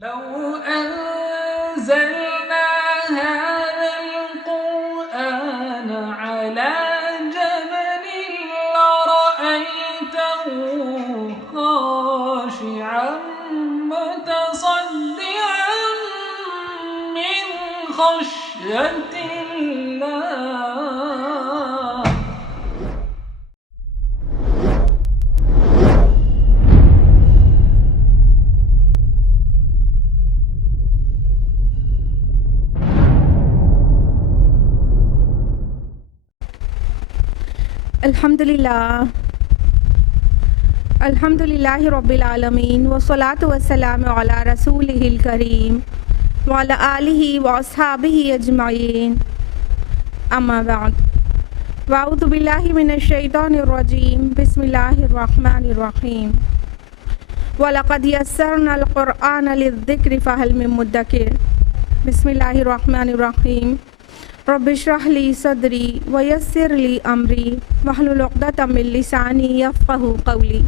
لو أنزلنا هذا القرآن على جبل لرأيته خاشعا متصدعا من خشية الله. الحمدللہ رب العالمین والصلاة والسلام علی رسولہ الکریم وعلی آلہ واصحابہ اجمعین، اما بعد، واعوذ باللہ من الشیطان الرجیم، بسم اللہ الرحمن الرحیم، وَلَقَدْ يَسَّرْنَا الْقُرْآنَ لِلذِّكْرِ فَهَلْ مِن مُدَّكِرٍ. بسم اللہ الرحمن الرحیم. رب اشرح لی صدری ویسر لی امری واحلل عقدۃ من لسانی یفقہوا قولی.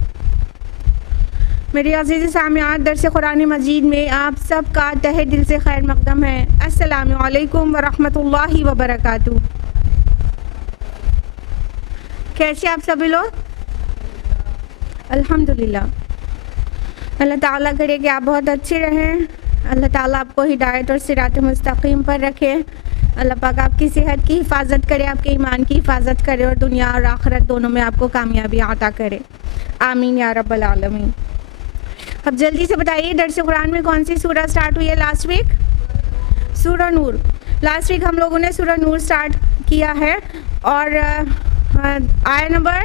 میرے عزیز سامعات، درس قرآن مجید میں آپ سب کا تہہ دل سے خیر مقدم ہے. السلام علیکم ورحمۃ اللہ وبرکاتہ. کیسے آپ سبھی لوگ؟ الحمدللہ. اللہ تعالیٰ کرے کہ آپ بہت اچھے رہیں. اللہ تعالیٰ آپ کو ہدایت اور صراط مستقیم پر رکھے. اللہ پاک آپ کی صحت کی حفاظت کرے، آپ کے ایمان کی حفاظت کرے اور دنیا اور آخرت دونوں میں آپ کو کامیابی عطا کرے. آمین یا رب العالمین. اب جلدی سے بتائیے، درس قرآن میں کون سی سورہ سٹارٹ ہوئی ہے لاسٹ ویک؟ سورہ نور. لاسٹ ویک ہم لوگوں نے سورہ نور سٹارٹ کیا ہے اور آیت نمبر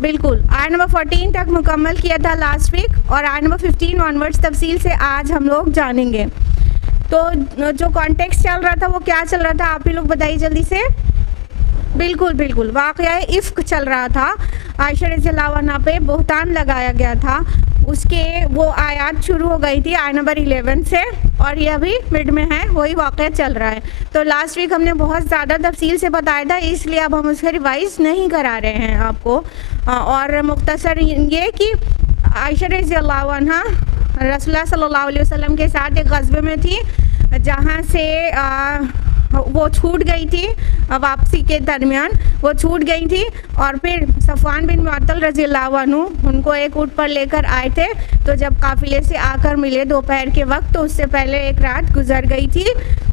14 تک مکمل کیا تھا لاسٹ ویک، اور آیت نمبر 15 آنورڈس تفصیل سے آج ہم لوگ جانیں گے. تو جو کانٹیکسٹ چل رہا تھا وہ کیا چل رہا تھا، آپ ہی لوگ بتائیے جلدی سے. بالکل واقعہ افک چل رہا تھا. عائشہ رضی اللہ عنہ پہ بہتان لگایا گیا تھا. اس کے وہ آیات شروع ہو گئی تھی آیت نمبر 11 سے، اور یہ ابھی مڈ میں ہے، وہی واقعہ چل رہا ہے. تو لاسٹ ویک ہم نے بہت زیادہ تفصیل سے بتایا تھا، اس لیے اب ہم اس کا ریوائز نہیں کرا رہے ہیں آپ کو. اور مختصر یہ کہ عائشہ رضی اللہ عنہ رسول اللہ صلی اللہ علیہ وسلم کے ساتھ ایک غزوے میں تھی، جہاں سے وہ چھوٹ گئی تھی، واپسی کے درمیان وہ چھوٹ گئی تھی. اور پھر صفوان بن معطل رضی اللہ عنہ ان کو ایک اونٹ پر لے کر آئے تھے. تو جب قافلے سے آ کر ملے دوپہر کے وقت، تو اس سے پہلے ایک رات گزر گئی تھی.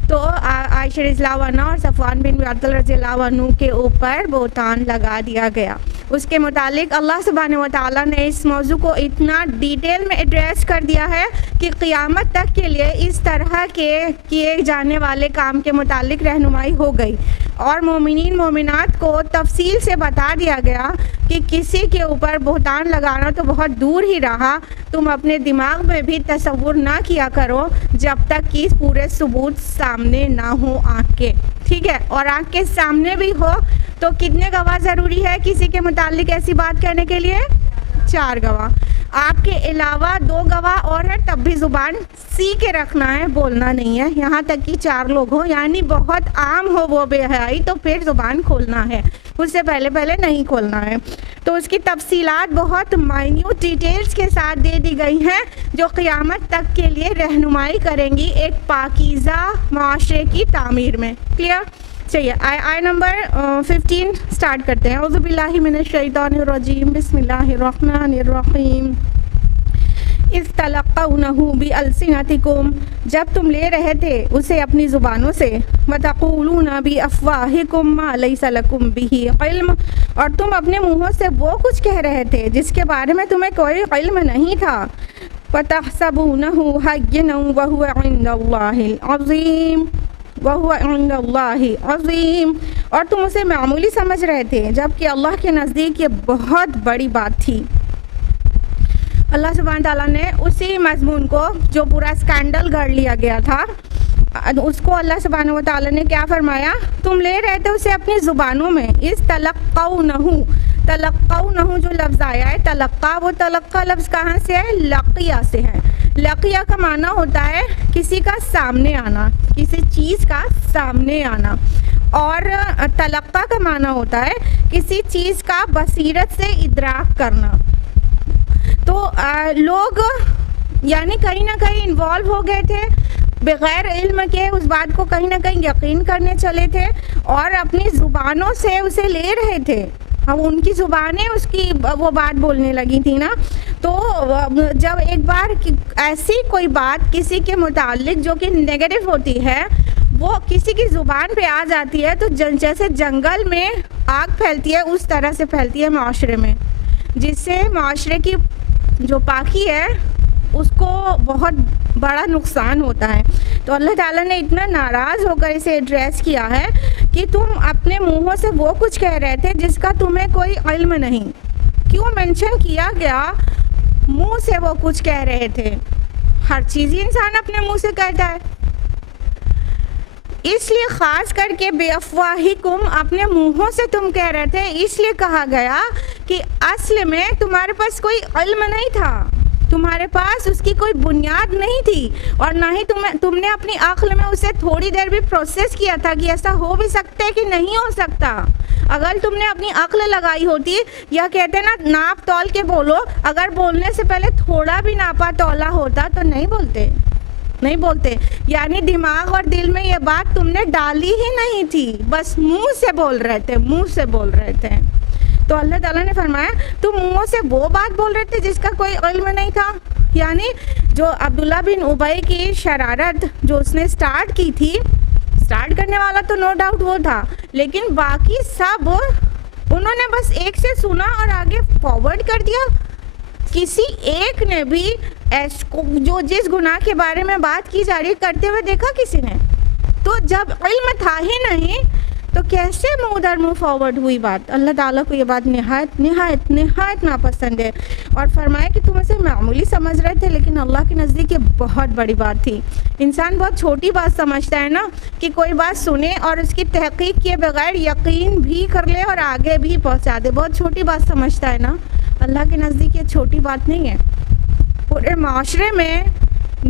تو عائشہ رضی اللہ عنہ اور صفوان بن معطل رضی اللہ عنہ کے اوپر بہتان لگا دیا گیا. اس کے متعلق اللہ سبحانہ و تعالیٰ نے اس موضوع کو اتنا ڈیٹیل میں ایڈریس کر دیا ہے کہ قیامت تک کے لیے اس طرح کے کیے جانے والے کام کے متعلق رہنمائی ہو گئی، اور مومنین مومنات کو تفصیل سے بتا دیا گیا کہ کسی کے اوپر بہتان لگانا تو بہت دور ہی رہا، تم اپنے دماغ میں بھی تصور نہ کیا کرو جب تک کہ پورے ثبوت سامنے نہ ہو آنکھ کے. ٹھیک ہے؟ اور آنکھ کے سامنے بھی ہو تو کتنے گواہ ضروری ہے کسی کے متعلق ایسی بات کہنے کے لیے؟ 4 گواہ. آپ کے علاوہ 2 گواہ اور ہیں، تب بھی زبان سی کے رکھنا ہے، بولنا نہیں ہے، یہاں تک کہ 4 لوگ ہوں، یعنی بہت عام ہو وہ بے حیائی، تو پھر زبان کھولنا ہے، اس سے پہلے نہیں کھولنا ہے. تو اس کی تفصیلات بہت مائنیوٹ ڈیٹیلز کے ساتھ دے دی گئی ہیں، جو قیامت تک کے لیے رہنمائی کریں گی ایک پاکیزہ معاشرے کی تعمیر میں. کلیئر؟ چلیے آیت نمبر 15 سٹارٹ کرتے ہیں. اعوذ باللہ من الشیطان الرجیم، بسم اللہ الرحمن الرحیم. اذ تلقونہ بألسنتکم، جب تم لے رہے تھے اسے اپنی زبانوں سے، وتقولون بافواہکم ما لیس لکم بہ علم، اور تم اپنے منہوں سے وہ کچھ کہہ رہے تھے جس کے بارے میں تمہیں کوئی علم نہیں تھا. وتحسبونہ ہینا وہو عند اللہ العظیم وَهُوَ عِنْدَ اللَّهِ عَظِيمٌ، اور تم اسے معمولی سمجھ رہے تھے جبکہ اللہ کے نزدیک یہ بہت بڑی بات تھی. اللہ سبحانہ تعالیٰ نے اسی مضمون کو جو پورا اسکینڈل گڑ لیا گیا تھا، اس کو اللہ سبحانہ و تعالیٰ نے کیا فرمایا؟ تم لے رہے تھے اسے اپنی زبانوں میں. اس تلقونہ جو لفظ آیا ہے تلقا، وہ تلقا لفظ کہاں سے ہے؟ لقیہ سے ہے. لقیہ کا معنی ہوتا ہے کسی کا سامنے آنا، کسی چیز کا سامنے آنا، اور تلقا کا معنی ہوتا ہے کسی چیز کا بصیرت سے ادراک کرنا. تو لوگ یعنی کہیں نہ کہیں انوالو ہو گئے تھے، بغیر علم کے اس بات کو کہیں نہ کہیں یقین کرنے چلے تھے اور اپنی زبانوں سے اسے لے رہے تھے. اب ان کی زبانیں اس کی وہ بات بولنے لگی تھی نا. تو جب ایک بار ایسی کوئی بات کسی کے متعلق جو کہ نیگیٹو ہوتی ہے وہ کسی کی زبان پہ آ جاتی ہے تو جیسے جنگل میں آگ پھیلتی ہے اس طرح سے پھیلتی ہے معاشرے میں، جس سے معاشرے کی جو پاکی ہے اس کو بہت بڑا نقصان ہوتا ہے. تو اللہ تعالیٰ نے اتنا ناراض ہو کر اسے ایڈریس کیا ہے کہ تم اپنے منہوں سے وہ کچھ کہہ رہے تھے جس کا تمہیں کوئی علم نہیں. کیوں مینشن کیا گیا منہ سے وہ کچھ کہہ رہے تھے؟ ہر چیز ہی انسان اپنے منہ سے کہتا ہے، اس لیے خاص کر کے بے افواہکم اپنے منہوں سے تم کہہ رہے تھے. اس لیے کہا گیا کہ اصل میں تمہارے پاس کوئی علم نہیں تھا، تمہارے پاس اس کی کوئی بنیاد نہیں تھی، اور نہ ہی تم نے اپنی عقل میں اسے تھوڑی دیر بھی پروسیس کیا تھا کہ ایسا ہو بھی سکتا ہے کہ نہیں ہو سکتا. اگر تم نے اپنی عقل لگائی ہوتی، یا کہتے نا ناپ تول کے بولو، اگر بولنے سے پہلے تھوڑا بھی ناپا تولا ہوتا تو نہیں بولتے. یعنی دماغ اور دل میں یہ بات تم نے ڈالی ہی نہیں تھی، بس منہ سے بول رہے تھے. تو اللہ تعالیٰ نے فرمایا تم منہ سے وہ بات بول رہے تھے جس کا کوئی علم نہیں تھا. یعنی جو عبداللہ بن ابی کی شرارت جو اس نے سٹارٹ کی تھی، سٹارٹ کرنے والا تو نو ڈاؤٹ وہ تھا، لیکن باقی سب انہوں نے بس ایک سے سنا اور آگے فارورڈ کر دیا. کسی ایک نے بھی جو جس گناہ کے بارے میں بات کی جا رہی ہے کرتے ہوئے دیکھا کسی نے؟ تو جب علم تھا ہی نہیں تو کیسے منہ فارورڈ ہوئی بات؟ اللہ تعالیٰ کو یہ بات نہایت نہایت نہایت ناپسند ہے، اور فرمایا کہ تم اسے معمولی سمجھ رہے تھے لیکن اللہ کے نزدیک یہ بہت بڑی بات تھی. انسان بہت چھوٹی بات سمجھتا ہے نا، کہ کوئی بات سنے اور اس کی تحقیق کیے بغیر یقین بھی کر لے اور آگے بھی پہنچا دے، بہت چھوٹی بات سمجھتا ہے نا. اللہ کے نزدیک یہ چھوٹی بات نہیں ہے. پورے معاشرے میں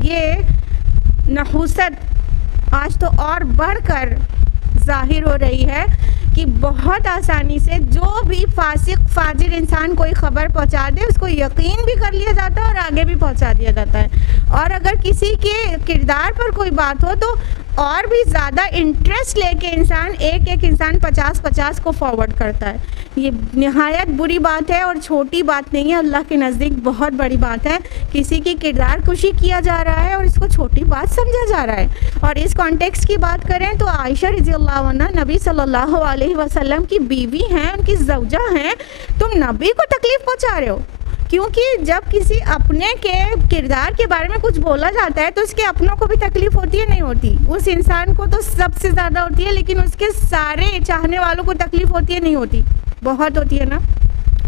یہ نحوست آج تو اور بڑھ کر ظاہر ہو رہی ہے کہ بہت آسانی سے جو بھی فاسق فاجر انسان کوئی خبر پہنچا دے اس کو یقین بھی کر لیا جاتا ہے اور آگے بھی پہنچا دیا جاتا ہے. اور اگر کسی کے کردار پر کوئی بات ہو تو اور بھی زیادہ انٹرسٹ لے کے ایک انسان 50 کو فارورڈ کرتا ہے. یہ نہایت بری بات ہے اور چھوٹی بات نہیں ہے، اللہ کے نزدیک بہت بڑی بات ہے. کسی کی کردار کشی کیا جا رہا ہے اور اس کو چھوٹی بات سمجھا جا رہا ہے. اور اس کانٹیکسٹ کی بات کریں تو عائشہ رضی اللہ عنہ نبی صلی اللہ علیہ وسلم کی بیوی ہیں، ان کی زوجہ ہیں. تم نبی کو تکلیف پہنچا رہے ہو، کیونکہ جب کسی اپنے کے کردار کے بارے میں کچھ بولا جاتا ہے تو اس کے اپنوں کو بھی تکلیف ہوتی ہے نہیں ہوتی؟ اس انسان کو تو سب سے زیادہ ہوتی ہے، لیکن اس کے سارے چاہنے والوں کو تکلیف ہوتی ہے نہیں ہوتی؟ بہت ہوتی ہے نا.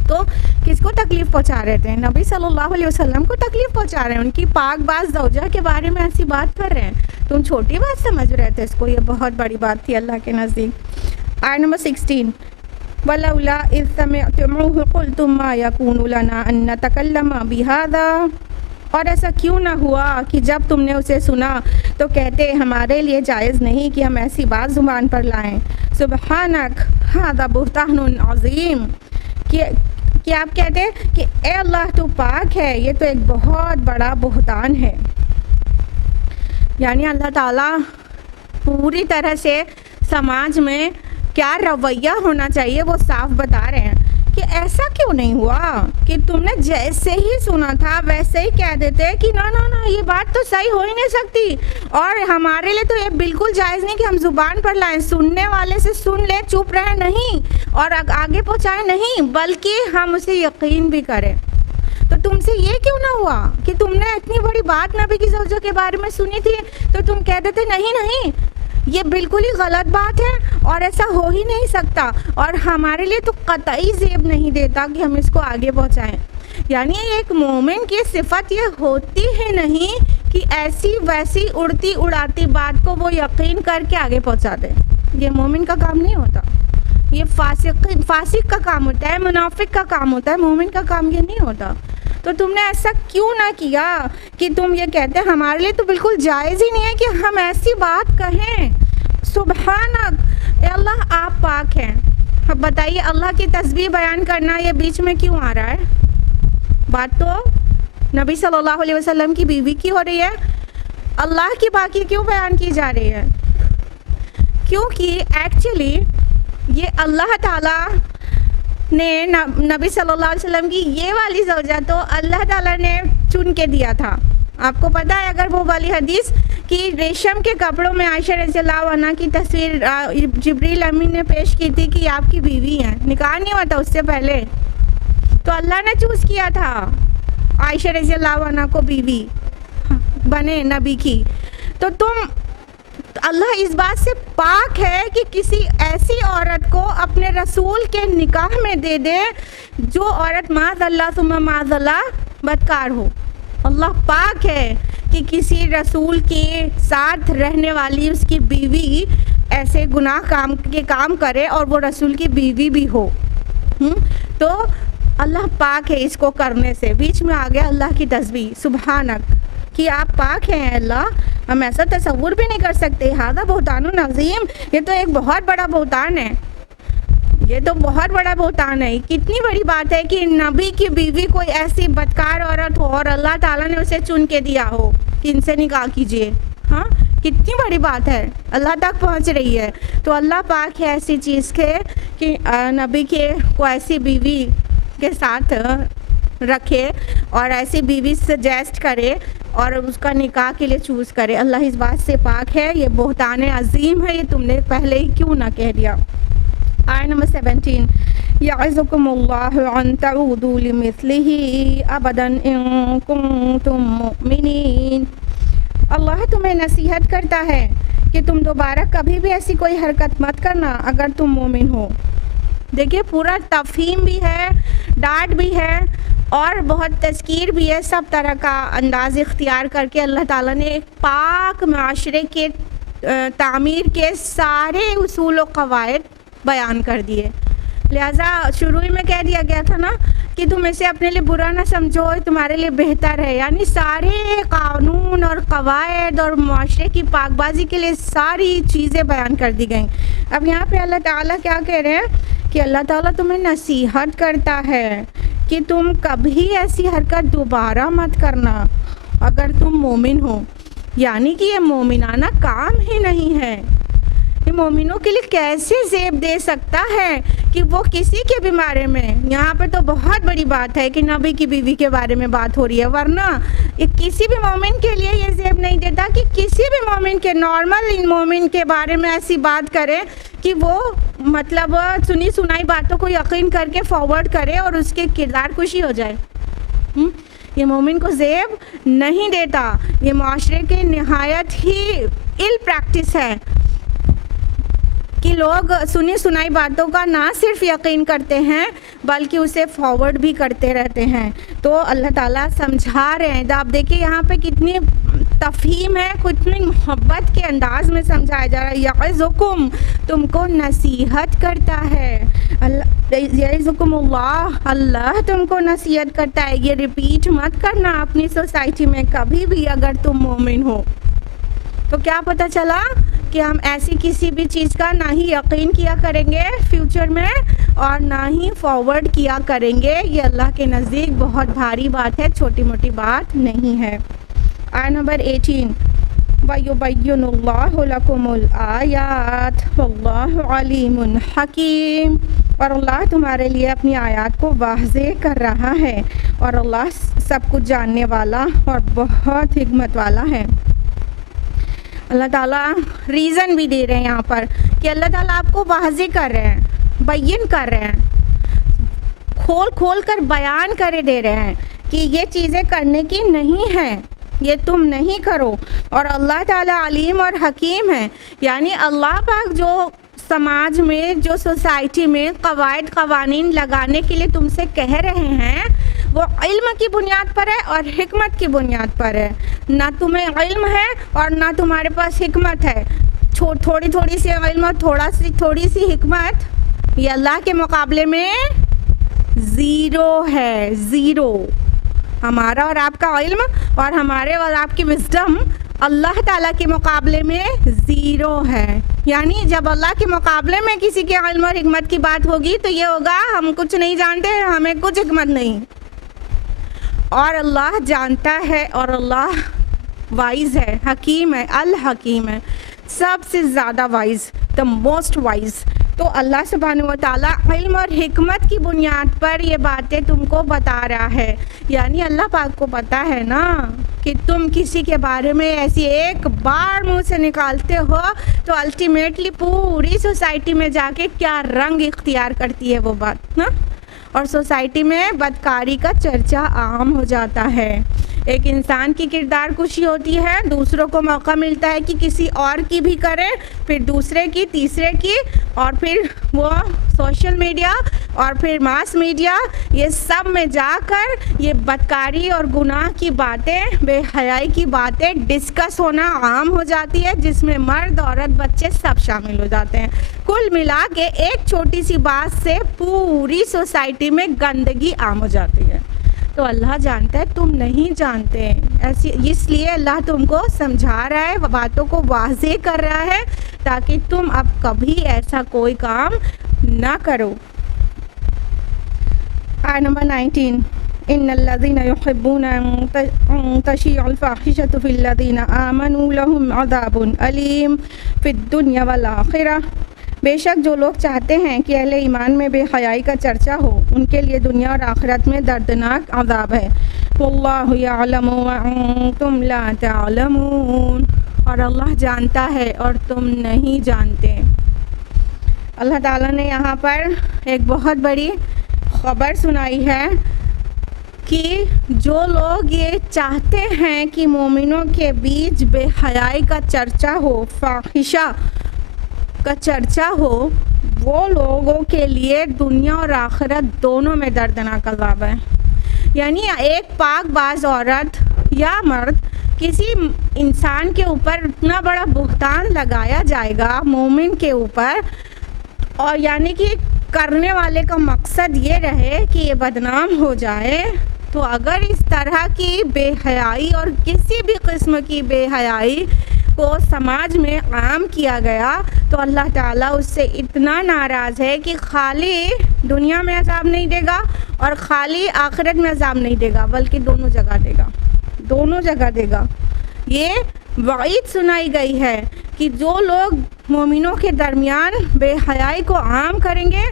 تو کس کو تکلیف پہنچا رہے تھے؟ نبی صلی اللہ علیہ وسلم کو تکلیف پہنچا رہے ہیں، ان کی پاک باز زوجہ کے بارے میں ایسی بات کر رہے ہیں. تم چھوٹی بات سمجھ رہے تھے اس کو، یہ بہت بڑی بات تھی اللہ کے نزدیک. آیت نمبر 16 وَلَوْلَا إِذْ سَمِعْتُمُوهُ قُلْتُم مَّا يَكُونُ لَنَا أَن نَّتَكَلَّمَ بِهَٰذَا، اور ایسا کیوں نہ ہوا کہ جب تم نے اسے سنا تو کہتے ہمارے لیے جائز نہیں کہ ہم ایسی بات زبان پر لائیں. سبحانک ھذا بہتان عظیم، کہ آپ کہتے کہ اے اللہ تو پاک ہے، یہ تو ایک بہت بڑا بہتان ہے. یعنی اللہ تعالیٰ پوری طرح سے سماج میں کیا رویہ ہونا چاہیے وہ صاف بتا رہے ہیں کہ ایسا کیوں نہیں ہوا کہ تم نے جیسے ہی سنا تھا ویسے ہی کہہ دیتے کہ نا یہ بات تو صحیح ہو ہی نہیں سکتی، اور ہمارے لیے تو یہ بالکل جائز نہیں کہ ہم زبان پر لائیں. سننے والے سے سن لے، چپ رہے نہیں اور آگے پہنچائے نہیں، بلکہ ہم اسے یقین بھی کریں. تو تم سے یہ کیوں نہ ہوا کہ تم نے اتنی بڑی بات نبی کی زوجہ کے بارے میں سنی تھی تو تم کہہ دیتے نہیں یہ بالکل ہی غلط بات ہے اور ایسا ہو ہی نہیں سکتا، اور ہمارے لیے تو قطعی زیب نہیں دیتا کہ ہم اس کو آگے پہنچائیں. یعنی ایک مومن کی صفت یہ ہوتی ہی نہیں کہ ایسی ویسی اڑتی اڑاتی بات کو وہ یقین کر کے آگے پہنچا دے. یہ مومن کا کام نہیں ہوتا، یہ فاسق کا کام ہوتا ہے، منافق کا کام ہوتا ہے، مومن کا کام یہ نہیں ہوتا. تو تم نے ایسا کیوں نہ کیا کہ تم یہ کہتے ہمارے لیے تو بالکل جائز ہی نہیں ہے کہ ہم ایسی بات کہیں. سبحانک، اے اللہ آپ پاک ہیں. اب بتائیے اللہ کی تسبیح بیان کرنا یہ بیچ میں کیوں آ رہا ہے؟ بات تو نبی صلی اللہ علیہ وسلم کی بیوی کی ہو رہی ہے؟ اللہ کی باقی کیوں بیان کی جا رہی ہے؟ کیونکہ ایکچولی یہ اللہ تعالیٰ نے نبی صلی اللہ علیہ وسلم کی یہ والی زوجہ تو اللہ تعالیٰ نے چن کے دیا تھا. آپ کو پتہ ہے اگر وہ والی حدیث کہ ریشم کے کپڑوں میں عائشہ رضی اللہ عنہ کی تصویر جبریل امین نے پیش کی تھی کہ آپ کی بیوی ہیں, نکاح نہیں ہوا تھا اس سے پہلے, تو اللہ نے چوز کیا تھا عائشہ رضی اللہ عنہ کو بیوی بنے نبی کی. تو اللہ اس بات سے پاک ہے کہ کسی ایسی عورت کو اپنے رسول کے نکاح میں دے دے جو عورت معاذ اللہ ثم معاذ اللہ بدکار ہو. اللہ پاک ہے کہ کسی رسول کے ساتھ رہنے والی اس کی بیوی ایسے گناہ کام کرے اور وہ رسول کی بیوی بھی ہو. تو اللہ پاک ہے اس کو کرنے سے. بیچ میں آ گیا اللہ کی تسبیح, سبحانک کہ آپ پاک ہیں اللہ, ہم ایسا تصور بھی نہیں کر سکتے. ہذا بہتان عظیم, یہ تو ایک بہت بڑا بہتان ہے, یہ تو بہت بڑا بہتان ہے. کتنی بڑی بات ہے کہ نبی کی بیوی کوئی ایسی بدکار عورت ہو اور اللہ تعالیٰ نے اسے چن کے دیا ہو کہ ان سے نکاح کیجئے. ہاں کتنی بڑی بات ہے, اللہ تک پہنچ رہی ہے. تو اللہ پاک ہے ایسی چیز کے کہ نبی کے کو ایسی بیوی کے ساتھ رکھے اور ایسی بیوی سجیسٹ کرے اور اس کا نکاح کے لیے چوز کرے. اللہ اس بات سے پاک ہے, یہ بہتان عظیم ہے, یہ تم نے پہلے ہی کیوں نہ کہہ دیا. آیت نمبر 17 یعظکم اللہ ان تعودوا لمثلہ ابدا ان کنتم مؤمنین. اللہ تمہیں نصیحت کرتا ہے کہ تم دوبارہ کبھی بھی ایسی کوئی حرکت مت کرنا اگر تم مومن ہو. دیکھیے پورا تفہیم بھی ہے, ڈانٹ بھی ہے اور بہت تذکیر بھی ہے, سب طرح کا انداز اختیار کر کے اللہ تعالیٰ نے ایک پاک معاشرے کے تعمیر کے سارے اصول و قواعد بیان کر دیے. لہٰذا شروع میں کہہ دیا گیا تھا نا کہ تم اسے اپنے لیے برا نہ سمجھو, تمہارے لیے بہتر ہے. یعنی سارے قانون اور قواعد اور معاشرے کی پاک بازی کے لیے ساری چیزیں بیان کر دی گئیں. اب یہاں پہ اللہ تعالیٰ کیا کہہ رہے ہیں کہ اللہ تعالیٰ تمہیں نصیحت کرتا ہے کہ تم کبھی ایسی حرکت دوبارہ مت کرنا اگر تم مومن ہو. یعنی کہ یہ مومنانہ کام ہی نہیں ہے. یہ مومنوں کے لیے کیسے زیب دے سکتا ہے کہ وہ کسی کے بھی بارے میں, یہاں پہ تو بہت بڑی بات ہے کہ نبی کی بیوی کے بارے میں بات ہو رہی ہے, ورنہ کسی بھی مومن کے لیے یہ زیب نہیں دیتا کہ کسی بھی مومن کے, نارمل مومن کے بارے میں ایسی بات کرے کہ وہ مطلب سنی سنائی باتوں کو یقین کر کے فارورڈ کرے اور اس کے کردار کشی ہو جائے. یہ مومن کو زیب نہیں دیتا. یہ معاشرے کے نہایت ہی اِل پریکٹس ہے کہ لوگ سنی سنائی باتوں کا نہ صرف یقین کرتے ہیں بلکہ اسے فارورڈ بھی کرتے رہتے ہیں. تو اللہ تعالیٰ سمجھا رہے ہیں. آپ دیکھیں یہاں پہ کتنی تفہیم ہے, کتنی محبت کے انداز میں سمجھایا جا رہا ہے. یعظکم, تم کو نصیحت کرتا ہے. یعظکم اللہ, اللہ تم کو نصیحت کرتا ہے. یہ ریپیٹ مت کرنا اپنی سوسائٹی میں کبھی بھی اگر تم مومن ہو. تو کیا پتہ چلا کہ ہم ایسی کسی بھی چیز کا نہ ہی یقین کیا کریں گے فیوچر میں اور نہ ہی فارورڈ کیا کریں گے. یہ اللہ کے نزدیک بہت بھاری بات ہے, چھوٹی موٹی بات نہیں ہے. آیت نمبر 18 وَيُبَيِّنُ اللَّهُ لَكُمُ الْآيَاتِ وَاللَّهُ عَلِيمٌ حَكِيمٌ. اور اللہ تمہارے لیے اپنی آیات کو واضح کر رہا ہے اور اللہ سب کچھ جاننے والا اور بہت حکمت والا ہے. اللہ تعالیٰ ریزن بھی دے رہے ہیں یہاں پر کہ اللہ تعالیٰ آپ کو واضح کر رہے ہیں, بیان کر رہے ہیں, کھول کر بیان کرے دے رہے ہیں کہ یہ چیزیں کرنے کی نہیں ہیں, یہ تم نہیں کرو. اور اللہ تعالیٰ علیم اور حکیم ہے. یعنی اللہ پاک جو سماج میں, جو سوسائٹی میں قواعد قوانین لگانے کے لیے تم سے کہہ رہے ہیں وہ علم کی بنیاد پر ہے اور حکمت کی بنیاد پر ہے. نہ تمہیں علم ہے اور نہ تمہارے پاس حکمت ہے. تھوڑی سی علم اور تھوڑی سی حکمت یہ اللہ کے مقابلے میں زیرو ہے, زیرو. ہمارا اور آپ کا علم اور ہمارے اور آپ کی وزڈم اللہ تعالیٰ کے مقابلے میں زیرو ہے. یعنی جب اللہ کے مقابلے میں کسی کے علم اور حکمت کی بات ہوگی تو یہ ہوگا ہم کچھ نہیں جانتے, ہمیں کچھ حکمت نہیں. اور اللہ جانتا ہے اور اللہ وائز ہے، حکیم ہے، الحکیم ہے، سب سے زیادہ وائز، دا موسٹ وائز۔ تو اللہ سبحانہ و تعالیٰ علم اور حکمت کی بنیاد پر یہ باتیں تم کو بتا رہا ہے، یعنی اللہ پاک کو پتہ ہے نا کہ تم کسی کے بارے میں ایسی ایک بار منہ سے نکالتے ہو تو الٹیمیٹلی پوری سوسائٹی میں جا کے کیا رنگ اختیار کرتی ہے وہ بات نا، اور سوسائٹی میں بدکاری کا چرچا عام ہو جاتا ہے۔ ایک انسان کی کردار کشی ہوتی ہے، دوسروں کو موقع ملتا ہے کہ کسی اور کی بھی کرے، پھر دوسرے کی، تیسرے کی، اور پھر وہ سوشل میڈیا اور پھر ماس میڈیا، یہ سب میں جا کر یہ بدکاری اور گناہ کی باتیں، بے حیائی کی باتیں ڈسکس ہونا عام ہو جاتی ہے، جس میں مرد، عورت، بچے سب شامل ہو جاتے ہیں۔ کل ملا کے ایک چھوٹی سی بات سے پوری سوسائٹی میں گندگی عام ہو جاتی ہے۔ تو اللہ جانتا ہے، تم نہیں جانتے، ایسی اس لیے اللہ تم کو سمجھا رہا ہے، باتوں کو واضح کر رہا ہے تاکہ تم اب کبھی ایسا کوئی کام نہ کرو۔ آیت نمبر 19، ان الذين يحبون ان تشيع الفاحشة في الذين آمنوا لهم عذاب أليم في الدنيا والآخرة۔ بے شک جو لوگ چاہتے ہیں کہ اہل ایمان میں بے حیائی کا چرچا ہو، ان کے لیے دنیا اور آخرت میں دردناک عذاب ہے۔ واللہ یعلم وانتم لا تعلمون، اور اللہ جانتا ہے اور تم نہیں جانتے۔ اللہ تعالیٰ نے یہاں پر ایک بہت بڑی خبر سنائی ہے کہ جو لوگ یہ چاہتے ہیں کہ مومنوں کے بیچ بے حیائی کا چرچا ہو، فاحشہ کا چرچا ہو، وہ لوگوں کے لیے دنیا اور آخرت دونوں میں دردناک عذاب ہے۔ یعنی ایک پاک باز عورت یا مرد کسی انسان کے اوپر اتنا بڑا بہتان لگایا جائے گا مومن کے اوپر، اور یعنی کہ کرنے والے کا مقصد یہ رہے کہ یہ بدنام ہو جائے، تو اگر اس طرح کی بے حیائی اور کسی بھی قسم کی بے حیائی کو سماج میں عام کیا گیا تو اللہ تعالیٰ اس سے اتنا ناراض ہے کہ خالی دنیا میں عذاب نہیں دے گا اور خالی آخرت میں عذاب نہیں دے گا، بلکہ دونوں جگہ دے گا، دونوں جگہ دے گا۔ یہ وعید سنائی گئی ہے کہ جو لوگ مومنوں کے درمیان بے حیائی کو عام کریں گے،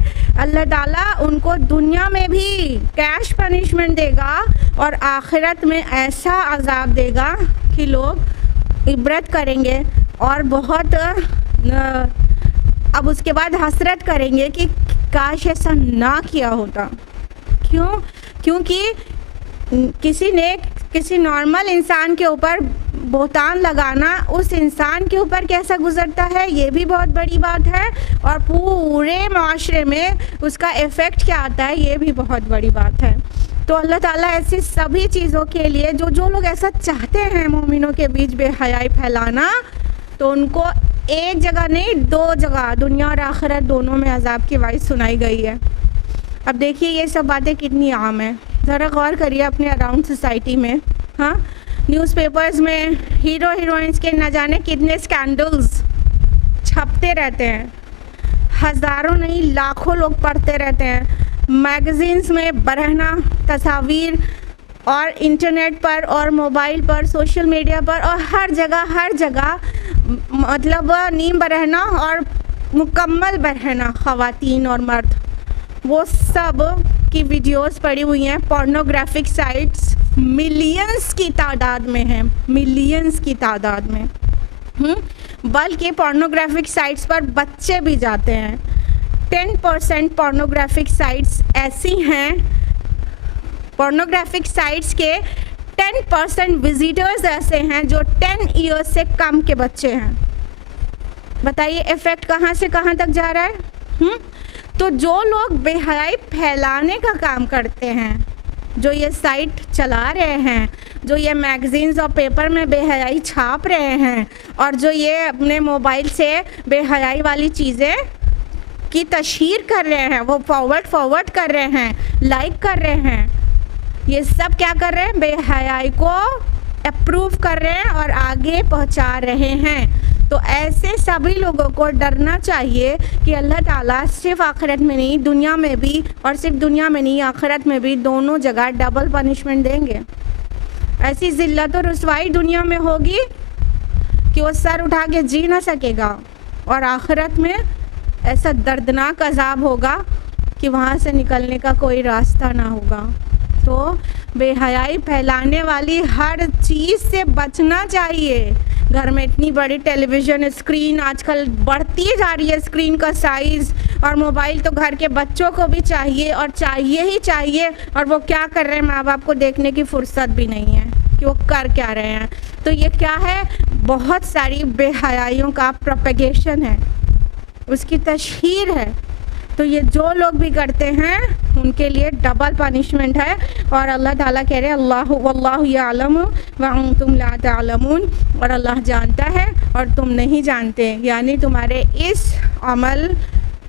اللہ تعالیٰ ان کو دنیا میں بھی کیش پنشمنٹ دے گا اور آخرت میں ایسا عذاب دے گا کہ لوگ عبرت کریں گے اور بہت اب اس کے بعد حسرت کریں گے کہ کاش ایسا نہ کیا ہوتا۔ کیونکہ کسی نارمل انسان کے اوپر بہتان لگانا اس انسان کے اوپر کیسا گزرتا ہے یہ بھی بہت بڑی بات ہے، اور پورے معاشرے میں اس کا ایفیکٹ کیا آتا ہے یہ بھی بہت بڑی بات ہے۔ تو اللہ تعالیٰ ایسی سبھی چیزوں کے لیے جو لوگ ایسا چاہتے ہیں مومنوں کے بیچ بے حیائی پھیلانا، تو ان کو ایک جگہ نہیں دو جگہ دنیا اور آخرت دونوں میں عذاب کی وعید سنائی گئی ہے۔ اب دیکھیے یہ سب باتیں کتنی عام ہیں، ذرا غور کریے اپنے اراؤنڈ سوسائٹی میں۔ ہاں، نیوز پیپرز میں ہیرو ہیروئنس کے نہ جانے کتنے اسکینڈلز چھپتے رہتے ہیں، ہزاروں نہیں لاکھوں لوگ پڑھتے رہتے ہیں، میگزینز میں برہنہ تصاویر اور انٹرنیٹ پر اور موبائل پر، سوشل میڈیا پر، اور ہر جگہ مطلب نیم برہنہ اور مکمل برہنہ خواتین اور مرد، وہ سب کی ویڈیوز پڑی ہوئی ہیں۔ پورنوگرافک سائٹس ملینز کی تعداد میں ہیں، ملینز کی تعداد میں، بلکہ پورنوگرافک سائٹس پر بچے بھی جاتے ہیں۔ 10% پورنوگرافک سائٹس ایسی ہیں، پورنوگرافک سائٹس کے 10% وزیٹرز ایسے ہیں جو 10 ایئرز سے کم کے بچے ہیں۔ بتائیے ایفیکٹ کہاں سے کہاں تک جا رہا ہے۔ تو جو لوگ بے حیائی پھیلانے کا کام کرتے ہیں، جو یہ سائٹ چلا رہے ہیں، جو یہ میگزینز اور پیپر میں بے حیائی چھاپ رہے ہیں، اور جو یہ اپنے موبائل سے بے حیائی والی چیزیں کی تشہیر کر رہے ہیں، وہ فارورڈ کر رہے ہیں، لائک کر رہے ہیں، یہ سب کیا کر رہے ہیں؟ بے حیائی کو اپروو کر رہے ہیں اور آگے پہنچا رہے ہیں۔ تو ایسے سبھی لوگوں کو ڈرنا چاہیے کہ اللہ تعالیٰ صرف آخرت میں نہیں، دنیا میں بھی، اور صرف دنیا میں نہیں آخرت میں بھی دونوں جگہ ڈبل پنشمنٹ دیں گے۔ ایسی ذلت و رسوائی دنیا میں ہوگی کہ وہ سر اٹھا کے جی نہ سکے گا، اور آخرت میں ایسا دردناک عذاب ہوگا کہ وہاں سے نکلنے کا کوئی راستہ نہ ہوگا۔ تو بے حیائی پھیلانے والی ہر چیز سے بچنا چاہیے۔ گھر میں اتنی بڑی ٹیلی ویژن اسکرین آج کل بڑھتی جا رہی ہے، اسکرین کا سائز، اور موبائل تو گھر کے بچوں کو بھی چاہیے اور چاہیے ہی چاہیے، اور وہ کیا کر رہے ہیں ماں باپ کو دیکھنے کی فرصت بھی نہیں ہے کہ وہ کر کیا رہے ہیں۔ تو یہ کیا ہے؟ بہت ساری بے حیائیوں کا پروپیگیشن ہے، اس کی تشہیر ہے۔ تو یہ جو لوگ بھی کرتے ہیں ان کے لیے ڈبل پنشمنٹ ہے، اور اللہ تعالیٰ کہہ رہے اللہ واللہ یعلم وانتم لا تعلمون، اور اللہ جانتا ہے اور تم نہیں جانتے، یعنی تمہارے اس عمل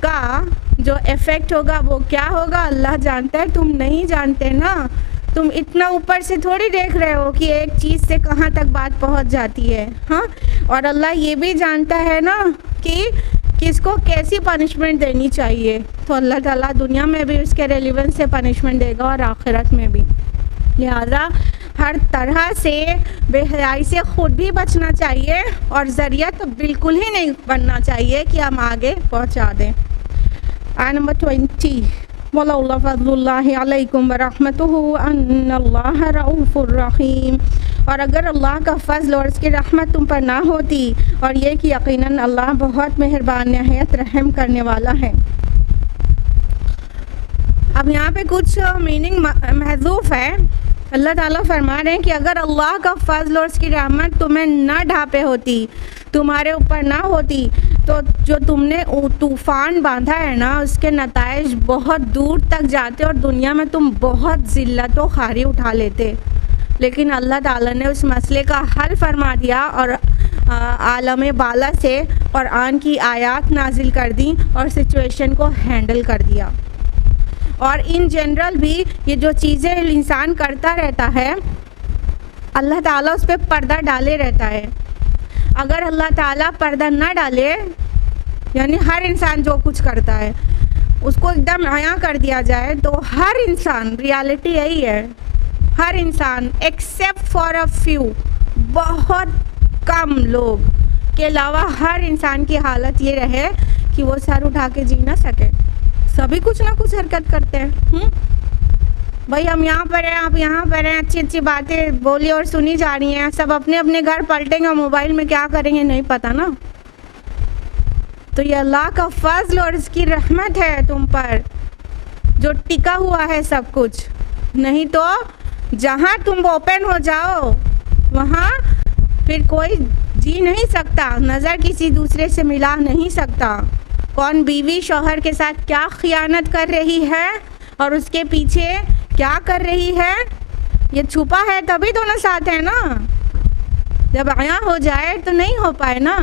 کا جو ایفیکٹ ہوگا وہ کیا ہوگا اللہ جانتا ہے، تم نہیں جانتے نا۔ تم اتنا اوپر سے تھوڑی دیکھ رہے ہو کہ ایک چیز سے کہاں تک بات پہنچ جاتی ہے، ہاں۔ اور اللہ یہ بھی جانتا ہے نا کہ کس کو کیسی پنشمنٹ دینی چاہیے، تو اللہ تعالیٰ دنیا میں بھی اس کے ریلیونس سے پنشمنٹ دے گا اور آخرت میں بھی۔ لہذا ہر طرح سے بے حیائی سے خود بھی بچنا چاہیے، اور ذریعہ تو بالکل ہی نہیں بننا چاہیے کہ ہم آگے پہنچا دیں۔ آیت نمبر 20، وَلَوْلَا فَضْلُ اللَّهِ عَلَيْكُمْ وَرَحْمَتُهُ أَنَّ اللَّهَ رَءُوفٌ رَحِيمٌ، اور اگر اللہ کا فضل اور اس کی رحمت تم پر نہ ہوتی، اور یہ کہ یقیناً اللہ بہت مہربان نہایت رحم کرنے والا ہے۔ اب یہاں پہ کچھ میننگ محذوف ہے۔ اللہ تعالیٰ فرما رہے ہیں کہ اگر اللہ کا فضل اور اس کی رحمت تمہیں نہ ڈھانپے ہوتی، تمہارے اوپر نہ ہوتی، تو جو تم نے طوفان باندھا ہے نا اس کے نتائج بہت دور تک جاتے اور دنیا میں تم بہت ذلت و خواری اٹھا لیتے۔ لیکن اللہ تعالیٰ نے اس مسئلے کا حل فرما دیا، اور عالم بالا سے قرآن کی آیات نازل کر دیں اور سچویشن کو ہینڈل کر دیا۔ اور ان جنرل بھی یہ جو چیزیں انسان کرتا رہتا ہے اللہ تعالیٰ اس پہ پردہ ڈالے رہتا ہے۔ اگر اللہ تعالیٰ پردہ نہ ڈالے، یعنی ہر انسان جو کچھ کرتا ہے اس کو ایک دم عیاں کر دیا جائے، تو ہر انسان، ریالٹی یہی ہے، ہر انسان ایکسیپٹ فار اے فیو، بہت کم لوگ کے علاوہ ہر انسان کی حالت یہ رہے کہ وہ سر اٹھا کے جی نہ سکے۔ سبھی کچھ نہ کچھ حرکت کرتے ہیں۔ بھائی ہم یہاں پر ہیں، آپ یہاں پر ہیں، اچھی اچھی باتیں بولی اور سنی جا رہی ہیں، سب اپنے اپنے گھر پلٹیں گے، موبائل میں کیا کریں گے نہیں پتہ نا۔ تو یہ اللہ کا فضل اور اس کی رحمت ہے تم پر جو ٹکا ہوا ہے سب کچھ، نہیں تو جہاں تم اوپن ہو جاؤ وہاں پھر کوئی جی نہیں سکتا، نظر کسی دوسرے سے ملا نہیں سکتا۔ کون بیوی شوہر کے ساتھ کیا خیانت کر رہی ہے اور اس کے پیچھے کیا کر رہی ہے، یہ چھپا ہے تبھی دونوں ساتھ ہیں نا، جب عیاں ہو جائے تو نہیں ہو پائے نا۔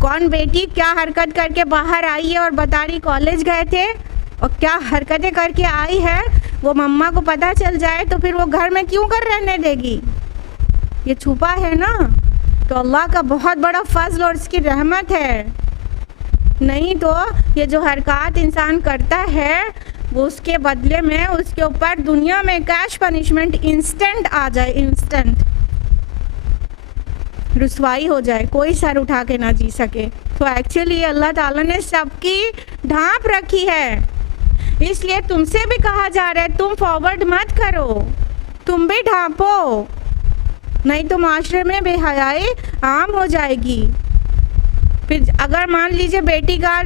کون بیٹی کیا حرکت کر کے باہر آئی ہے اور بتا رہی کالج گئے تھے، اور کیا حرکتیں کر کے آئی ہے، وہ مما کو پتہ چل جائے تو پھر وہ گھر میں کیوں کر رہنے دے گی، یہ چھپا ہے نا۔ تو اللہ کا بہت بڑا فضل اور اس کی رحمت ہے، نہیں تو یہ جو حرکات انسان کرتا ہے وہ اس کے بدلے میں اس کے اوپر دنیا میں کیش پنشمنٹ انسٹنٹ آ جائے، انسٹنٹ رسوائی ہو جائے، کوئی سر اٹھا کے نہ جی سکے۔ تو ایکچولی اللہ تعالیٰ نے سب کی ڈھانپ رکھی ہے، اس لیے تم سے بھی کہا جا رہا ہے تم فارورڈ مت کرو، تم بھی ڈھانپو، نہیں تو معاشرے میں بے حیائی عام ہو جائے گی۔ پھر اگر مان لیجئے بیٹی کا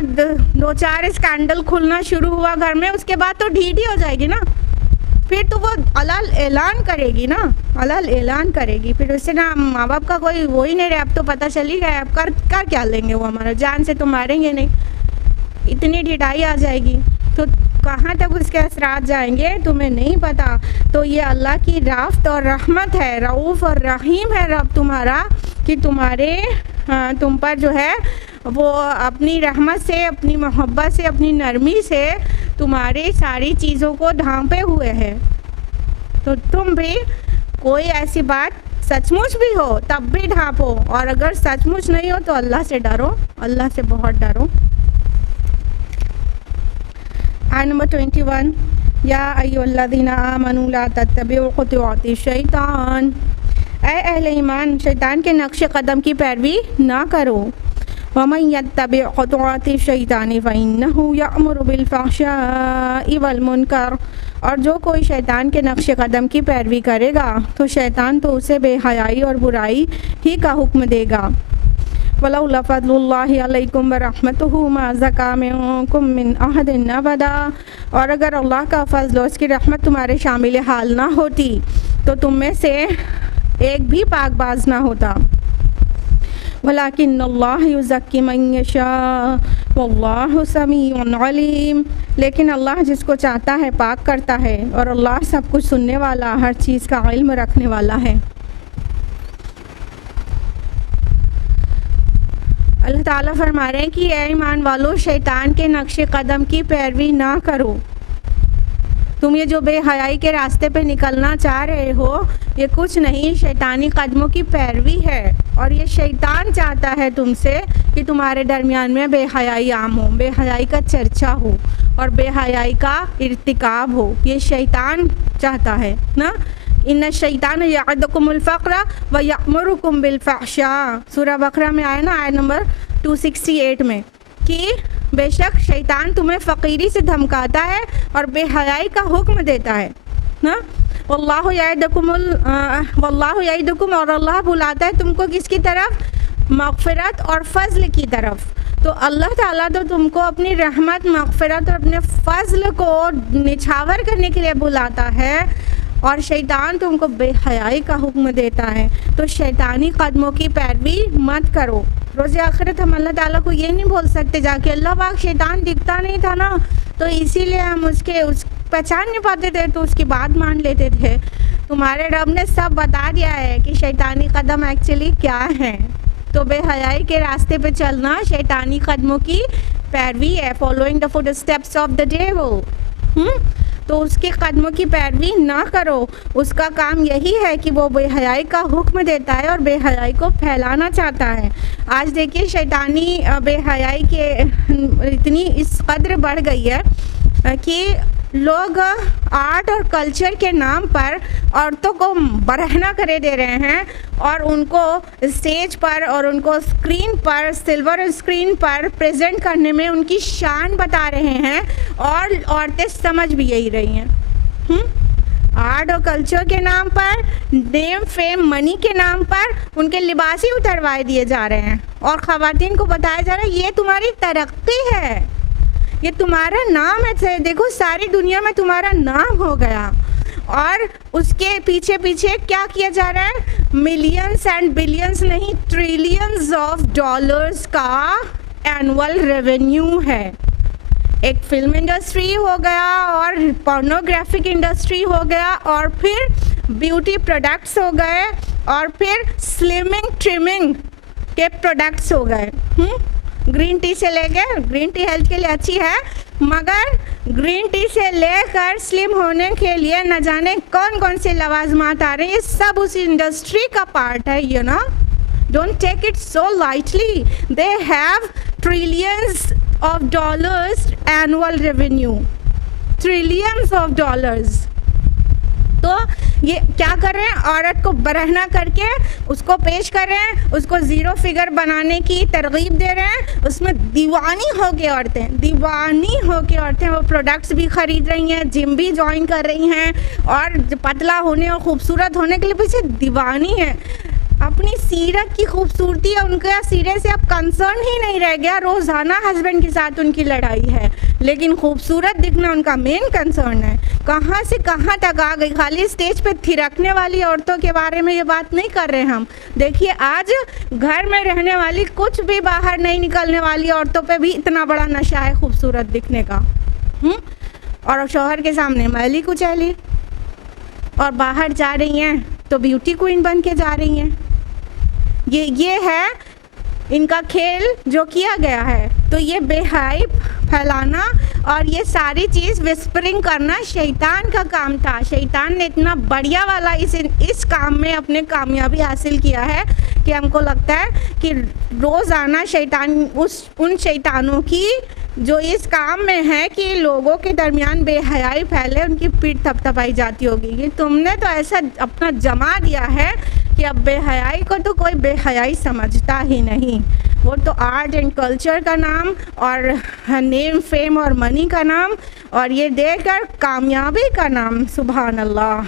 2-4 اسکینڈل کھلنا شروع ہوا گھر میں، اس کے بعد تو ڈھیٹ ہی ہو جائے گی نا، پھر تو وہ علل اعلان کرے گی نا، علل اعلان کرے گی، پھر اس سے نا ماں باپ کا کوئی وہی نہیں رہے، اب تو پتہ چل ہی گیا، اب کر کیا لیں گے، وہ ہمارا جان سے تو ماریں گے نہیں، اتنی ڈھٹائی آ جائے گی، تو کہاں تک اس کے اثرات جائیں گے تمہیں نہیں پتہ۔ تو یہ اللہ کی رافت اور رحمت ہے، رؤوف اور رحیم ہے رب تمہارا، کہ تم پر جو ہے وہ اپنی رحمت سے، اپنی محبت سے، اپنی نرمی سے تمہاری ساری چیزوں کو ڈھانپے ہوئے ہے۔ تو تم بھی کوئی ایسی بات سچ مچ بھی ہو تب بھی ڈھانپو، اور اگر سچ مچ نہیں ہو تو اللہ سے ڈرو، اللہ سے بہت ڈرو۔ آیت نمبر 21، یا ایھا الذین آمنوا لا تتبعوا خطوات الشیطان، اے اہل ایمان شیطان کے نقش قدم کی پیروی نہ کرو. ومن یتبع خطوات الشیطان فإنہ یأمر بالفحشاء والمنکر، اور جو کوئی شیطان کے نقش قدم کی پیروی کرے گا تو شیطان تو اسے بے حیائی اور برائی ہی کا حکم دے گا. وَلَوْلَا فَضْلُ اللَّهِ عَلَيْكُمْ وَرَحْمَتُهُ مَا زَكَىٰ مِنكُم مِّنْ أَحَدٍ أَبَدًا، اور اگر اللہ کا فضل اور اس کی رحمت تمہارے شامل حال نہ ہوتی تو تم میں سے ایک بھی پاک باز نہ ہوتا. وَلَٰكِنَّ اللَّهَ يُزَكِّي مَن يَشَاءُ وَاللَّهُ سَمِيعٌ عَلِيمٌ، لیکن اللہ جس کو چاہتا ہے پاک کرتا ہے، اور اللہ سب کچھ سننے والا، ہر چیز کا علم رکھنے والا ہے. اللہ تعالیٰ فرما رہے ہیں کہ اے ایمان والو شیطان کے نقش قدم کی پیروی نہ کرو. تم یہ جو بے حیائی کے راستے پہ نکلنا چاہ رہے ہو یہ کچھ نہیں، شیطانی قدموں کی پیروی ہے، اور یہ شیطان چاہتا ہے تم سے کہ تمہارے درمیان میں بے حیائی عام ہو، بے حیائی کا چرچا ہو اور بے حیائی کا ارتکاب ہو. یہ شیطان چاہتا ہے نا. ان الشیطان یعدکم الفقر ویأمرکم بالفحشاء، سورہ بقرہ میں آیا نا، آیت نمبر 268 میں، کہ بے شک شیطان تمہیں فقیری سے دھمکاتا ہے اور بے حیائی کا حکم دیتا ہے نا. واللہ یعدکم، اور اللہ بلاتا ہے تم کو کس کی طرف؟ مغفرت اور فضل کی طرف. تو اللہ تعالیٰ تو تم کو اپنی رحمت، مغفرت اور اپنے فضل کو نچھاور کرنے کے لیے بلاتا ہے، اور شیطان تم کو بے حیائی کا حکم دیتا ہے. تو شیطانی قدموں کی پیروی مت کرو. روز آخرت ہم اللہ تعالیٰ کو یہ نہیں بول سکتے جا کے اللہ پاک شیطان دکھتا نہیں تھا نا تو اسی لیے ہم اس پہچان نہیں پاتے تھے تو اس کی بات مان لیتے تھے. تمہارے رب نے سب بتا دیا ہے کہ شیطانی قدم ایکچولی کیا ہے. تو بے حیائی کے راستے پہ چلنا شیطانی قدموں کی پیروی ہے. Following the footsteps of the devil. تو اس کے قدموں کی پیروی نہ کرو. اس کا کام یہی ہے کہ وہ بے حیائی کا حکم دیتا ہے اور بے حیائی کو پھیلانا چاہتا ہے. آج دیکھیے شیطانی بے حیائی کے اتنی اس قدر بڑھ گئی ہے کہ لوگ آرٹ اور کلچر کے نام پر عورتوں کو برہنہ کرے دے رہے ہیں اور ان کو اسٹیج پر اور ان کو اسکرین پر، سلور اسکرین پر پریزنٹ کرنے میں ان کی شان بتا رہے ہیں، اور عورتیں سمجھ بھی یہی رہی ہیں. آرٹ اور کلچر کے نام پر، نیم فیم منی کے نام پر ان کے لباس ہی اتروائے دیے جا رہے ہیں، اور خواتین کو بتایا جا رہا ہے یہ تمہاری ترقی ہے، یہ تمہارا نام ہے. دیکھو ساری دنیا میں تمہارا نام ہو گیا. اور اس کے پیچھے پیچھے کیا کیا جا رہا ہے؟ ملینز اینڈ بلینز نہیں، ٹریلینز آف ڈالرز کا اینول ریونیو ہے. ایک فلم انڈسٹری ہو گیا اور پورنوگرافک انڈسٹری ہو گیا اور پھر بیوٹی پروڈکٹس ہو گئے اور پھر سلمنگ ٹرمنگ کے پروڈکٹس ہو گئے. گرین ٹی سے لے کے، گرین ٹی ہیلتھ کے لیے اچھی ہے مگر گرین ٹی سے لے کر سلم ہونے کے لیے نہ جانے کون کون سے لوازمات آ رہے ہیں، یہ سب اس انڈسٹری کا پارٹ ہے. You know don't take it so lightly. They have trillions of dollars annual revenue, trillions of dollars. تو یہ کیا کر رہے ہیں؟ عورت کو برہنہ کر کے اس کو پیش کر رہے ہیں، اس کو زیرو فگر بنانے کی ترغیب دے رہے ہیں. اس میں دیوانی ہو کے عورتیں، دیوانی ہو کے عورتیں وہ پروڈکٹس بھی خرید رہی ہیں، جم بھی جوائن کر رہی ہیں، اور پتلا ہونے اور خوبصورت ہونے کے لیے پیچھے دیوانی ہیں. اپنی سیرت کی خوبصورتی اور ان کا سیرے سے اب کنسرن ہی نہیں رہ گیا. روزانہ ہسبینڈ کے ساتھ ان کی لڑائی ہے لیکن خوبصورت دکھنا ان کا مین کنسرن ہے. کہاں سے کہاں تک آ گئی. خالی اسٹیج پہ تھرکنے والی عورتوں کے بارے میں یہ بات نہیں کر رہے ہم. دیکھیے آج گھر میں رہنے والی، کچھ بھی باہر نہیں نکلنے والی عورتوں پہ بھی اتنا بڑا نشہ ہے خوبصورت دکھنے کا. اور شوہر کے سامنے میلی کچیلی، اور باہر جا رہی ہیں تو بیوٹی کوئین بن کے جا رہی ہیں. یہ ہے ان کا کھیل جو کیا گیا ہے. تو یہ بے حیائی پھیلانا اور یہ ساری چیز وسپرنگ کرنا شیطان کا کام تھا. شیطان نے اتنا بڑھیا والا اس کام میں اپنے کامیابی حاصل کیا ہے کہ ہم کو لگتا ہے کہ روزانہ شیطان ان شیطانوں کی جو اس کام میں ہے کہ لوگوں کے درمیان بے حیائی پھیلے، ان کی پیٹھ تھپ تھپائی جاتی ہوگی کہ تم نے تو ایسا اپنا جما دیا ہے کہ اب بے حیائی کو تو کوئی بے حیائی سمجھتا ہی نہیں، وہ تو آرٹ اینڈ کلچر کا نام اور نیم فیم اور منی کا نام اور یہ دے کر کامیابی کا نام، سبحان اللہ،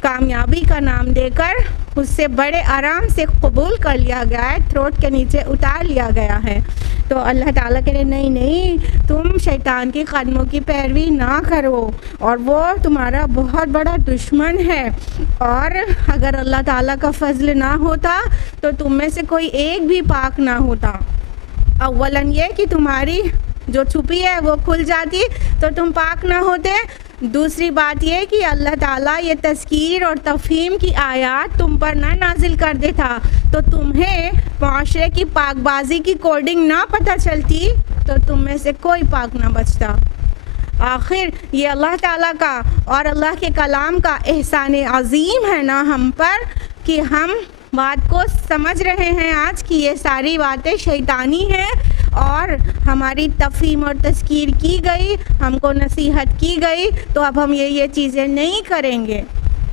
کامیابی کا نام دے کر اس سے بڑے آرام سے قبول کر لیا گیا ہے، تھروٹ کے نیچے اتار لیا گیا ہے۔ تو اللہ تعالیٰ کہے نہیں تم شیطان کے قدموں کی پیروی نہ کرو، اور وہ تمہارا بہت بڑا دشمن ہے، اور اگر اللہ تعالیٰ کا فضل نہ ہوتا تو تم میں سے کوئی ایک بھی پاک نہ ہوتا۔ اولاً یہ کہ تمہاری جو چھپی ہے وہ کھل جاتی تو تم پاک نہ ہوتے، دوسری بات یہ کہ اللہ تعالیٰ یہ تذکیر اور تفہیم کی آیات تم پر نہ نازل کر دیتا تو تمہیں معاشرے کی پاک بازی کی کوڈنگ نہ پتہ چلتی تو تم میں سے کوئی پاک نہ بچتا۔ آخر یہ اللہ تعالیٰ کا اور اللہ کے کلام کا احسان عظیم ہے نا ہم پر کہ ہم بات کو سمجھ رہے ہیں آج کہ یہ ساری باتیں شیطانی ہیں اور ہماری تفہیم اور تذکیر کی گئی، ہم کو نصیحت کی گئی تو اب ہم یہ چیزیں نہیں کریں گے۔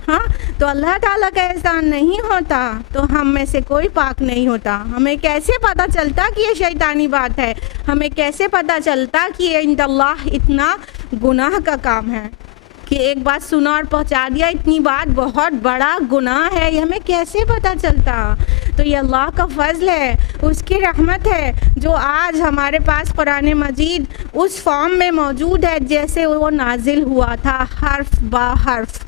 ہاں تو اللہ تعالیٰ کا احسان نہیں ہوتا تو ہم میں سے کوئی پاک نہیں ہوتا۔ ہمیں کیسے پتہ چلتا کہ یہ شیطانی بات ہے؟ ہمیں کیسے پتہ چلتا کہ یہ عند اللہ اتنا گناہ کا کام ہے کہ ایک بات سنا اور پہنچا دیا، اتنی بات بہت بڑا گناہ ہے، یہ ہمیں کیسے پتہ چلتا؟ تو یہ اللہ کا فضل ہے، اس کی رحمت ہے جو آج ہمارے پاس قرآن مجید اس فارم میں موجود ہے جیسے وہ نازل ہوا تھا، حرف با حرف۔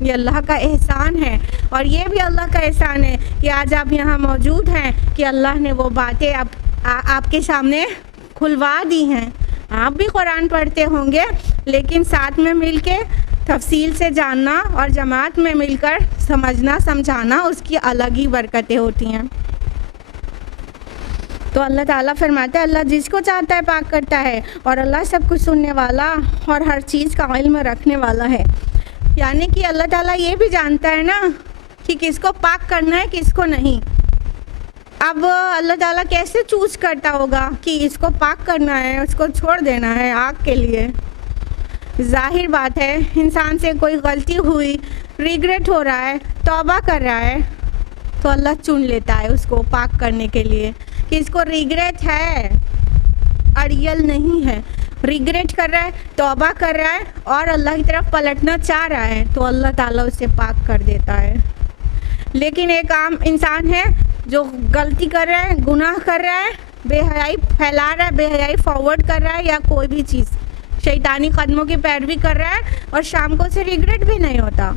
یہ اللہ کا احسان ہے، اور یہ بھی اللہ کا احسان ہے کہ آج آپ یہاں موجود ہیں کہ اللہ نے وہ باتیں آپ کے سامنے کھلوا دی ہیں۔ آپ بھی قرآن پڑھتے ہوں گے لیکن ساتھ میں مل کے تفصیل سے جاننا اور جماعت میں مل کر سمجھنا سمجھانا اس کی الگ ہی برکتیں ہوتی ہیں۔ تو اللہ تعالیٰ فرماتا ہے اللہ جس کو چاہتا ہے پاک کرتا ہے، اور اللہ سب کچھ سننے والا اور ہر چیز کا علم رکھنے والا ہے۔ یعنی کہ اللہ تعالیٰ یہ بھی جانتا ہے نا کہ کس کو پاک کرنا ہے کس کو نہیں۔ اب اللہ تعالیٰ کیسے چوز کرتا ہوگا کہ اس کو پاک کرنا ہے اس کو چھوڑ دینا ہے آگ کے لیے؟ ظاہر بات ہے انسان سے کوئی غلطی ہوئی، ریگریٹ ہو رہا ہے، توبہ کر رہا ہے تو اللہ چن لیتا ہے اس کو پاک کرنے کے لیے کہ اس کو ریگریٹ ہے، اڑیل نہیں ہے، ریگریٹ کر رہا ہے، توبہ کر رہا ہے اور اللہ کی طرف پلٹنا چاہ رہا ہے تو اللہ تعالیٰ اسے پاک کر دیتا ہے۔ لیکن ایک عام انسان ہے جو غلطی کر رہا ہے، گناہ کر رہا ہے، بے حیائی پھیلا رہا ہے، بے حیائی فارورڈ کر رہا ہے یا کوئی بھی چیز شیطانی قدموں کی پیروی کر رہا ہے اور شام کو اسے ریگریٹ بھی نہیں ہوتا،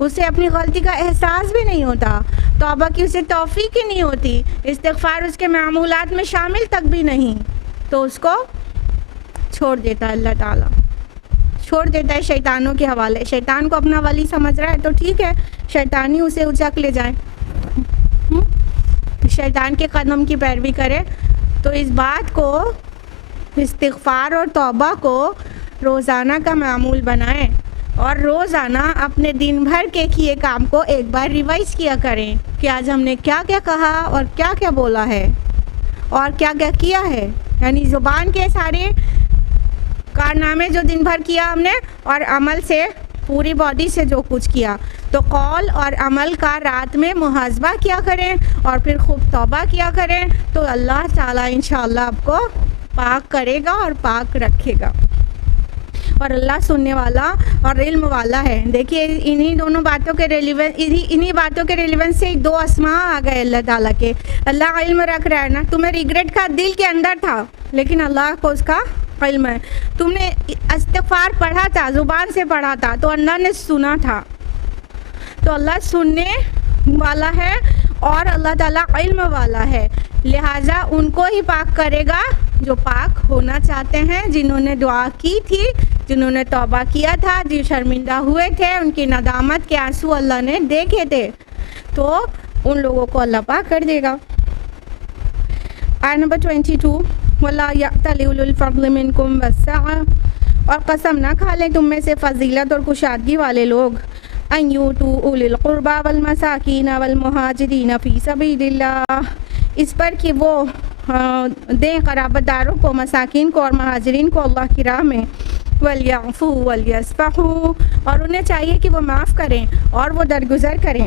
اسے اپنی غلطی کا احساس بھی نہیں ہوتا، توبہ کی اسے توفیق ہی نہیں ہوتی، استغفار اس کے معمولات میں شامل تک بھی نہیں، تو اس کو چھوڑ دیتا ہے اللہ تعالیٰ، چھوڑ دیتا ہے شیطانوں کے حوالے۔ شیطان کو اپنا ولی سمجھ رہا ہے تو ٹھیک ہے، شیطانی اسے اچک لے جائے، شیطان کے قدم کی پیروی کرے۔ تو اس بات کو استغفار اور توبہ کو روزانہ کا معمول بنائیں اور روزانہ اپنے دن بھر کے کیے کام کو ایک بار ریوائز کیا کریں کہ آج ہم نے کیا کیا کہا اور کیا کیا بولا ہے اور کیا کیا کیا ہے، یعنی زبان کے سارے کارنامے جو دن بھر کیا ہم نے اور عمل سے پوری باڈی سے جو کچھ کیا، تو قول اور عمل کا رات میں محاسبہ کیا کریں اور پھر خوب توبہ کیا کریں تو اللہ تعالیٰ انشاءاللہ آپ کو پاک کرے گا اور پاک رکھے گا، اور اللہ سننے والا اور علم والا ہے۔ دیکھیے انہی دونوں باتوں کے انہی باتوں کے ریلیونس سے دو اسماء آ گئے اللہ تعالیٰ کے۔ اللہ علم رکھ رہا ہے نا، تمہیں ریگریٹ کا دل کے اندر تھا لیکن اللہ کو اس کا علم ہے، تم نے استغفار پڑھا تھا، زبان سے پڑھا تھا تو اللہ نے سنا تھا، تو اللہ سننے والا ہے اور اللہ تعالیٰ علم والا ہے، لہٰذا ان کو ہی پاک کرے گا جو پاک ہونا چاہتے ہیں، جنہوں نے دعا کی تھی، جنہوں نے توبہ کیا تھا، جو شرمندہ ہوئے تھے، ان کی ندامت کے آنسو اللہ نے دیکھے تھے، تو ان لوگوں کو اللہ پاک کر دے گا۔ آیت نمبر 22 وَلَا يَأْتَلِ أُولُو الْفَضْلِ مِنْكُمْ وَالسَّعَةِ، اور قسم نہ کھا لیں تم میں سے فضیلت اور کشادگی والے لوگ، أَن يُؤْتُوا أُولِي الْقُرْبَى وَالْمَسَاكِينَ وَالْمُهَاجِرِينَ فِي سَبِيلِ اللَّهِ، اس پر کہ وہ دیں قرابت داروں کو، مساکین کو اور مہاجرین کو اللہ کی راہ میں، ولیعفو ولیصفحوا، اور انہیں چاہیے کہ وہ معاف کریں اور وہ درگزر کریں۔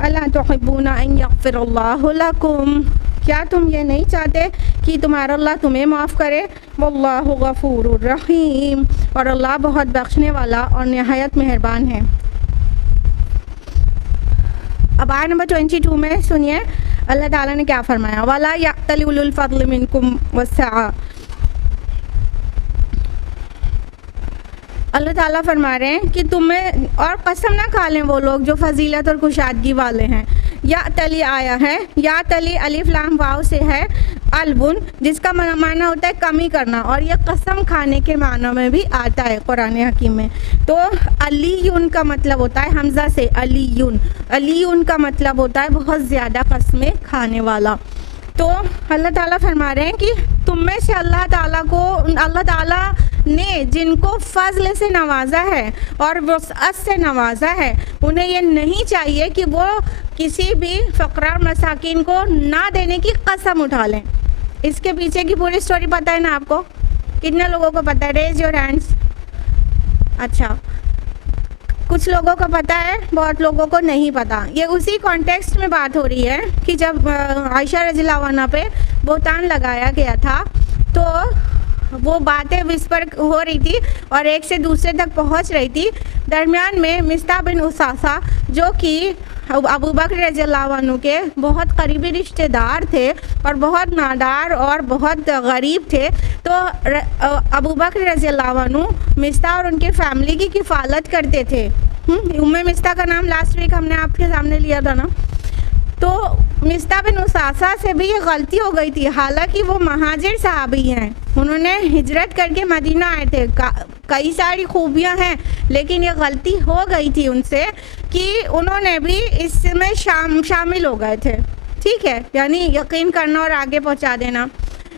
الا تحبون ان یغفر اللہ لکم، کیا تم یہ نہیں چاہتے کہ تمہارا اللہ تمہیں معاف کرے؟ واللہ غفور الرحیم، اور اللہ بہت بخشنے والا اور نہایت مہربان ہے۔ اب آیت نمبر 22 میں سنیے اللہ تعالیٰ نے کیا فرمایا، وَلَا يَأْتَلِ أُولُو الْفَضْلِ مِنْكُمْ وَالسَّعَةِ۔ اللہ تعالیٰ فرما رہے ہیں کہ تمہیں اور قسم نہ کھا لیں وہ لوگ جو فضیلت اور کشادگی والے ہیں۔ یا تلی آیا ہے، یا تلی الف لام واو سے ہے البن، جس کا معنی ہوتا ہے کمی کرنا، اور یہ قسم کھانے کے معنی میں بھی آتا ہے قرآن حکیم میں۔ تو علیون کا مطلب ہوتا ہے حمزہ سے علیون، علیون کا مطلب ہوتا ہے بہت زیادہ قسمیں کھانے والا۔ تو اللہ تعالیٰ فرما رہے ہیں کہ تم میں سے اللہ تعالیٰ نے جن کو فضل سے نوازا ہے اور وسعت سے نوازا ہے، انہیں یہ نہیں چاہیے کہ وہ کسی بھی فقراء اور مساکین کو نہ دینے کی قسم اٹھا لیں۔ اس کے پیچھے کی پوری سٹوری پتہ ہے نا آپ کو؟ کتنے لوگوں کو پتہ ہے؟ Raise your hands. اچھا، کچھ لوگوں کو پتہ ہے، بہت لوگوں کو نہیں پتہ۔ یہ اسی کانٹیکسٹ میں بات ہو رہی ہے کہ جب عائشہ رضی اللہ عنہا پہ بہتان لگایا گیا تھا تو وہ باتیں وسپر ہو رہی تھی اور ایک سے دوسرے تک پہنچ رہی تھی۔ درمیان میں مصطح بن اساسہ جو کہ ابو بکر رضی اللہ عنہ کے بہت قریبی رشتہ دار تھے اور بہت نادار اور بہت غریب تھے، تو ابو بکر رضی اللہ عنہ مصطح اور ان کے فیملی کی کفالت کرتے تھے۔ مصطح کا نام لاسٹ ویک ہم نے آپ کے سامنے لیا تھا نا۔ تو مصطح بن اساسہ سے بھی یہ غلطی ہو گئی تھی، حالانکہ وہ مہاجر صحابی ہیں، انہوں نے ہجرت کر کے مدینہ آئے تھے، کئی ساری خوبیاں ہیں، لیکن یہ غلطی ہو گئی تھی ان سے کہ انہوں نے بھی اس میں شامل ہو گئے تھے، ٹھیک ہے، یعنی یقین کرنا اور آگے پہنچا دینا،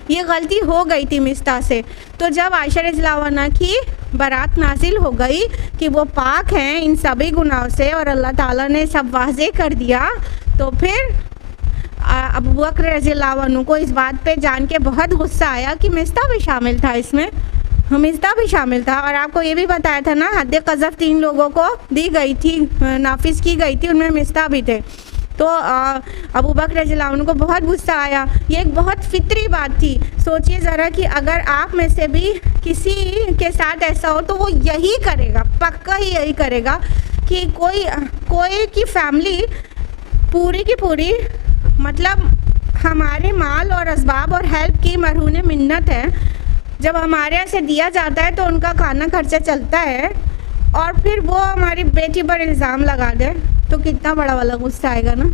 یہ غلطی ہو گئی تھی مصطح سے۔ تو جب عائشہ رضی اللہ عنہا کی برات نازل ہو گئی کہ وہ پاک ہیں ان سبھی گناہوں سے اور اللہ تعالیٰ نے سب واضح کر دیا، تو پھر ابو بکر رضی اللہ عنہ کو اس بات پہ جان کے بہت غصہ آیا کہ مصطح بھی شامل تھا اس میں، مصطح بھی شامل تھا۔ اور آپ کو یہ بھی بتایا تھا نا حد قذف 3 لوگوں کو دی گئی تھی، نافذ کی گئی تھی، ان میں مصطح بھی تھے۔ تو ابو بکر رضی اللہ عنہ کو بہت غصہ آیا۔ یہ ایک بہت فطری بات تھی۔ سوچئے ذرا کہ اگر آپ میں سے بھی کسی کے ساتھ ایسا ہو تو وہ یہی کرے گا، پکا ہی یہی کرے گا کہ کوئی کی فیملی پوری کی پوری مطلب ہمارے مال اور اسباب اور ہیلپ کی مرہون منت ہے، جب ہمارے یہاں سے دیا جاتا ہے تو ان کا کھانا خرچہ چلتا ہے، اور پھر وہ ہماری بیٹی پر الزام لگا دے تو کتنا بڑا والا غصہ آئے گا نا،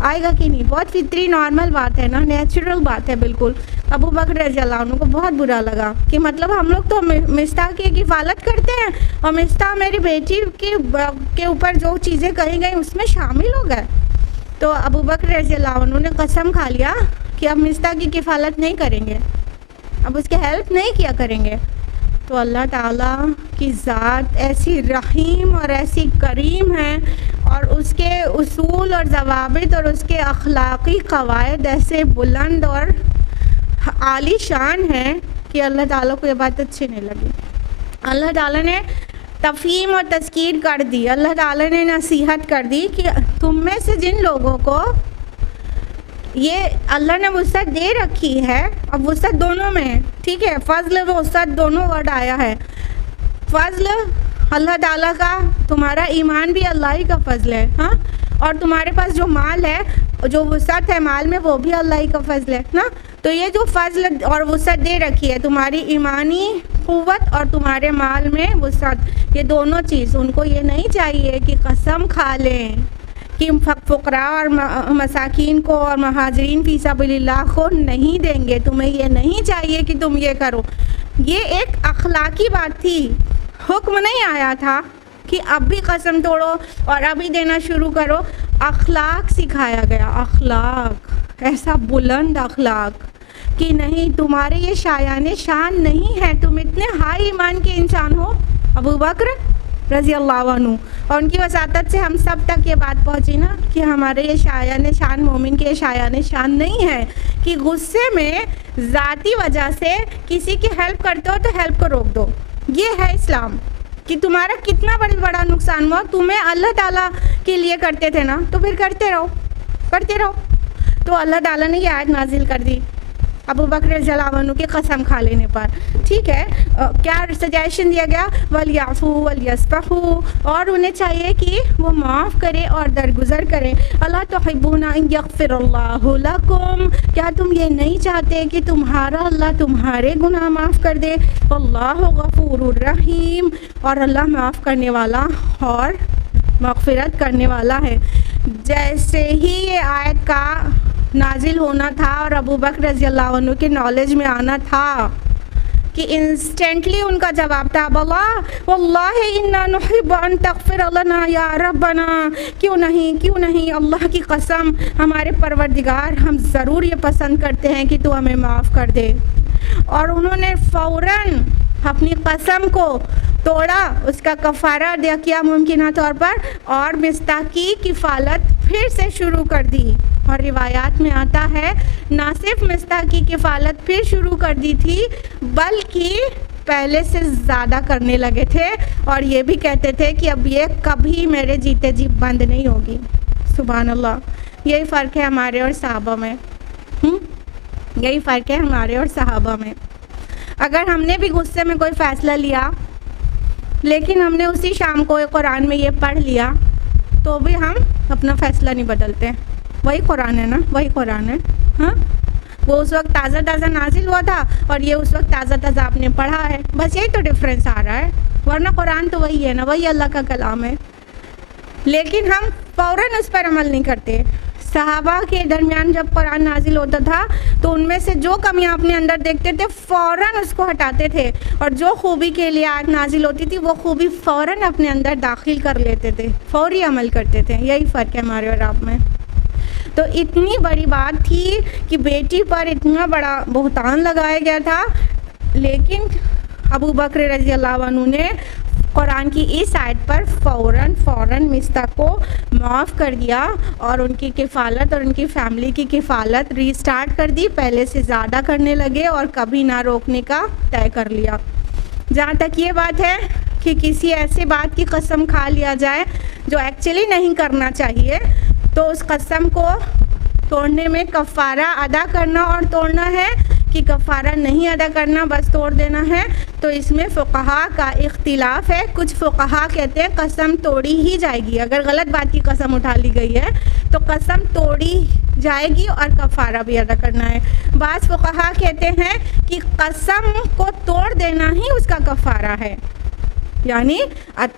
آئے گا کہ نہیں؟ بہت فطری نارمل بات ہے نا، نیچرل بات ہے بالکل۔ ابو بکر رضی اللہ عنہ کو بہت برا لگا کہ مطلب ہم لوگ تو مصطح کی کفالت کرتے ہیں اور مصطح میری بیٹی کے اوپر جو چیزیں کہی گئی اس میں شامل ہو گئے۔ تو ابو بکر رضی اللہ عنہ نے قسم کھا لیا کہ اب مصطح کی کفالت نہیں کریں گے، اب اس کے ہیلپ نہیں کیا کریں گے۔ تو اللہ تعالیٰ کی ذات ایسی رحیم اور ایسی کریم ہے، اور اس کے اصول اور ضوابط اور اس کے اخلاقی قواعد ایسے بلند اور عالی شان ہیں کہ اللہ تعالیٰ کو یہ بات اچھی نہیں لگی۔ اللہ تعالیٰ نے تفہیم اور تذکیر کر دی، اللہ تعالیٰ نے نصیحت کر دی کہ تم میں سے جن لوگوں کو یہ اللہ نے وسعت دے رکھی ہے، اب وسعت دونوں میں ہے، ٹھیک ہے، فضل و وسعت دونوں ورڈ آیا ہے۔ فضل اللہ تعالیٰ کا، تمہارا ایمان بھی اللہ ہی کا فضل ہے، ہاں، اور تمہارے پاس جو مال ہے، جو وسعت ہے مال میں، وہ بھی اللہ ہی کا فضل ہے نا۔ تو یہ جو فضل اور وسعت دے رکھی ہے، تمہاری ایمانی قوت اور تمہارے مال میں وسعت، یہ دونوں چیز، ان کو یہ نہیں چاہیے کہ قسم کھا لیں کہ فقراء اور مساکین کو اور مہاجرین فی سبیل اللہ کو نہیں دیں گے، تمہیں یہ نہیں چاہیے کہ تم یہ کرو۔ یہ ایک اخلاقی بات تھی، حکم نہیں آیا تھا کہ اب بھی قسم توڑو اور ابھی دینا شروع کرو، اخلاق سکھایا گیا، اخلاق، ایسا بلند اخلاق کہ نہیں، تمہارے یہ شایان شان نہیں ہے، تم اتنے ہائی ایمان کے انسان ہو ابو بکر، رضی اللہ عنہ، اور ان کی وساطت سے ہم سب تک یہ بات پہنچی نا کہ ہمارے یہ شایان شان مومن کے شایان شان نہیں ہے کہ غصے میں ذاتی وجہ سے کسی کی ہیلپ کرتے ہو تو ہیلپ کو روک دو. یہ ہے اسلام کہ تمہارا کتنا بڑا نقصان ہوا، تمہیں اللہ تعالیٰ کے لیے کرتے تھے نا تو پھر کرتے رہو. تو اللہ تعالیٰ نے یہ آیت نازل کر دی ابو بکر رضی اللہ عنہ کی قسم کھا لینے پر. ٹھیک ہے، کیا سجیشن دیا گیا؟ وَلْيَعْفُوا وَلْيَصْفَحُوا، اور انہیں چاہیے کہ وہ معاف کرے اور درگزر کریں. أَلَا تُحِبُّونَ أَن يَغْفِرَ اللَّهُ لَكُمْ، کیا تم یہ نہیں چاہتے کہ تمہارا اللہ تمہارے گناہ معاف کر دے؟ وَاللَّهُ غَفُورٌ رَحِيمٌ، اور اللہ معاف کرنے والا اور مغفرت کرنے والا ہے. جیسے ہی یہ آیت کا نازل ہونا تھا اور ابو بکر رضی اللہ عنہ کے نالج میں آنا تھا کہ انسٹنٹلی ان کا جواب تھا اللہ واللہ انا نحب ان تغفر لنا یا ربنا، کیوں نہیں اللہ کی قسم ہمارے پروردگار، ہم ضرور یہ پسند کرتے ہیں کہ تو ہمیں معاف کر دے. اور انہوں نے فوراً اپنی قسم کو توڑا، اس کا کفارہ ادا کیا ممکنہ طور پر، اور مصطح کی کفالت پھر سے شروع کر دی. اور روایات میں آتا ہے نہ صرف مصطح کی کفالت پھر شروع کر دی تھی بلکہ پہلے سے زیادہ کرنے لگے تھے، اور یہ بھی کہتے تھے کہ اب یہ کبھی میرے جیتے جی بند نہیں ہوگی. سبحان اللہ. یہی فرق ہے ہمارے اور صحابہ میں. یہی فرق ہے ہمارے اور صحابہ میں. اگر ہم نے بھی غصے میں کوئی فیصلہ لیا لیکن ہم نے اسی شام کو قرآن میں یہ پڑھ لیا تو بھی ہم اپنا فیصلہ نہیں بدلتے. وہی قرآن ہے نا، وہی قرآن ہے. ہاں، وہ اس وقت تازہ نازل ہوا تھا اور یہ اس وقت تازہ آپ نے پڑھا ہے، بس یہی تو ڈفرینس آ رہا ہے، ورنہ قرآن تو وہی ہے نا، وہی اللہ کا کلام ہے. لیکن ہم فوراً اس پر عمل نہیں کرتے. صحابہ کے درمیان جب قرآن نازل ہوتا تھا تو ان میں سے جو کمیاں اپنے اندر دیکھتے تھے فوراً اس کو ہٹاتے تھے، اور جو خوبی کے لیے آیت نازل ہوتی تھی وہ خوبی فوراً اپنے اندر داخل کر لیتے تھے، فوری عمل کرتے تھے. یہی فرق ہے ہمارے اور آپ میں. تو اتنی بڑی بات تھی کہ بیٹی پر اتنا بڑا بہتان لگایا گیا تھا، لیکن ابو بکر رضی اللہ عنہ نے قرآن کی اس آیت پر فوراً مصطح کو معاف کر دیا اور ان کی کفالت اور ان کی فیملی کی کفالت ری سٹارٹ کر دی، پہلے سے زیادہ کرنے لگے اور کبھی نہ روکنے کا طے کر لیا. جہاں تک یہ بات ہے کہ کسی ایسے بات کی قسم کھا لیا جائے جو ایکچولی نہیں کرنا چاہیے، تو اس قسم کو توڑنے میں کفارہ ادا کرنا اور توڑنا ہے کہ کفارہ نہیں ادا کرنا بس توڑ دینا ہے، تو اس میں فقہا کا اختلاف ہے. کچھ فقہا کہتے ہیں قسم توڑی ہی جائے گی، اگر غلط بات کی قسم اٹھا لی گئی ہے تو قسم توڑی جائے گی اور کفارہ بھی ادا کرنا ہے. بعض فقہا کہتے ہیں کہ قسم کو توڑ دینا ہی اس کا کفارہ ہے، یعنی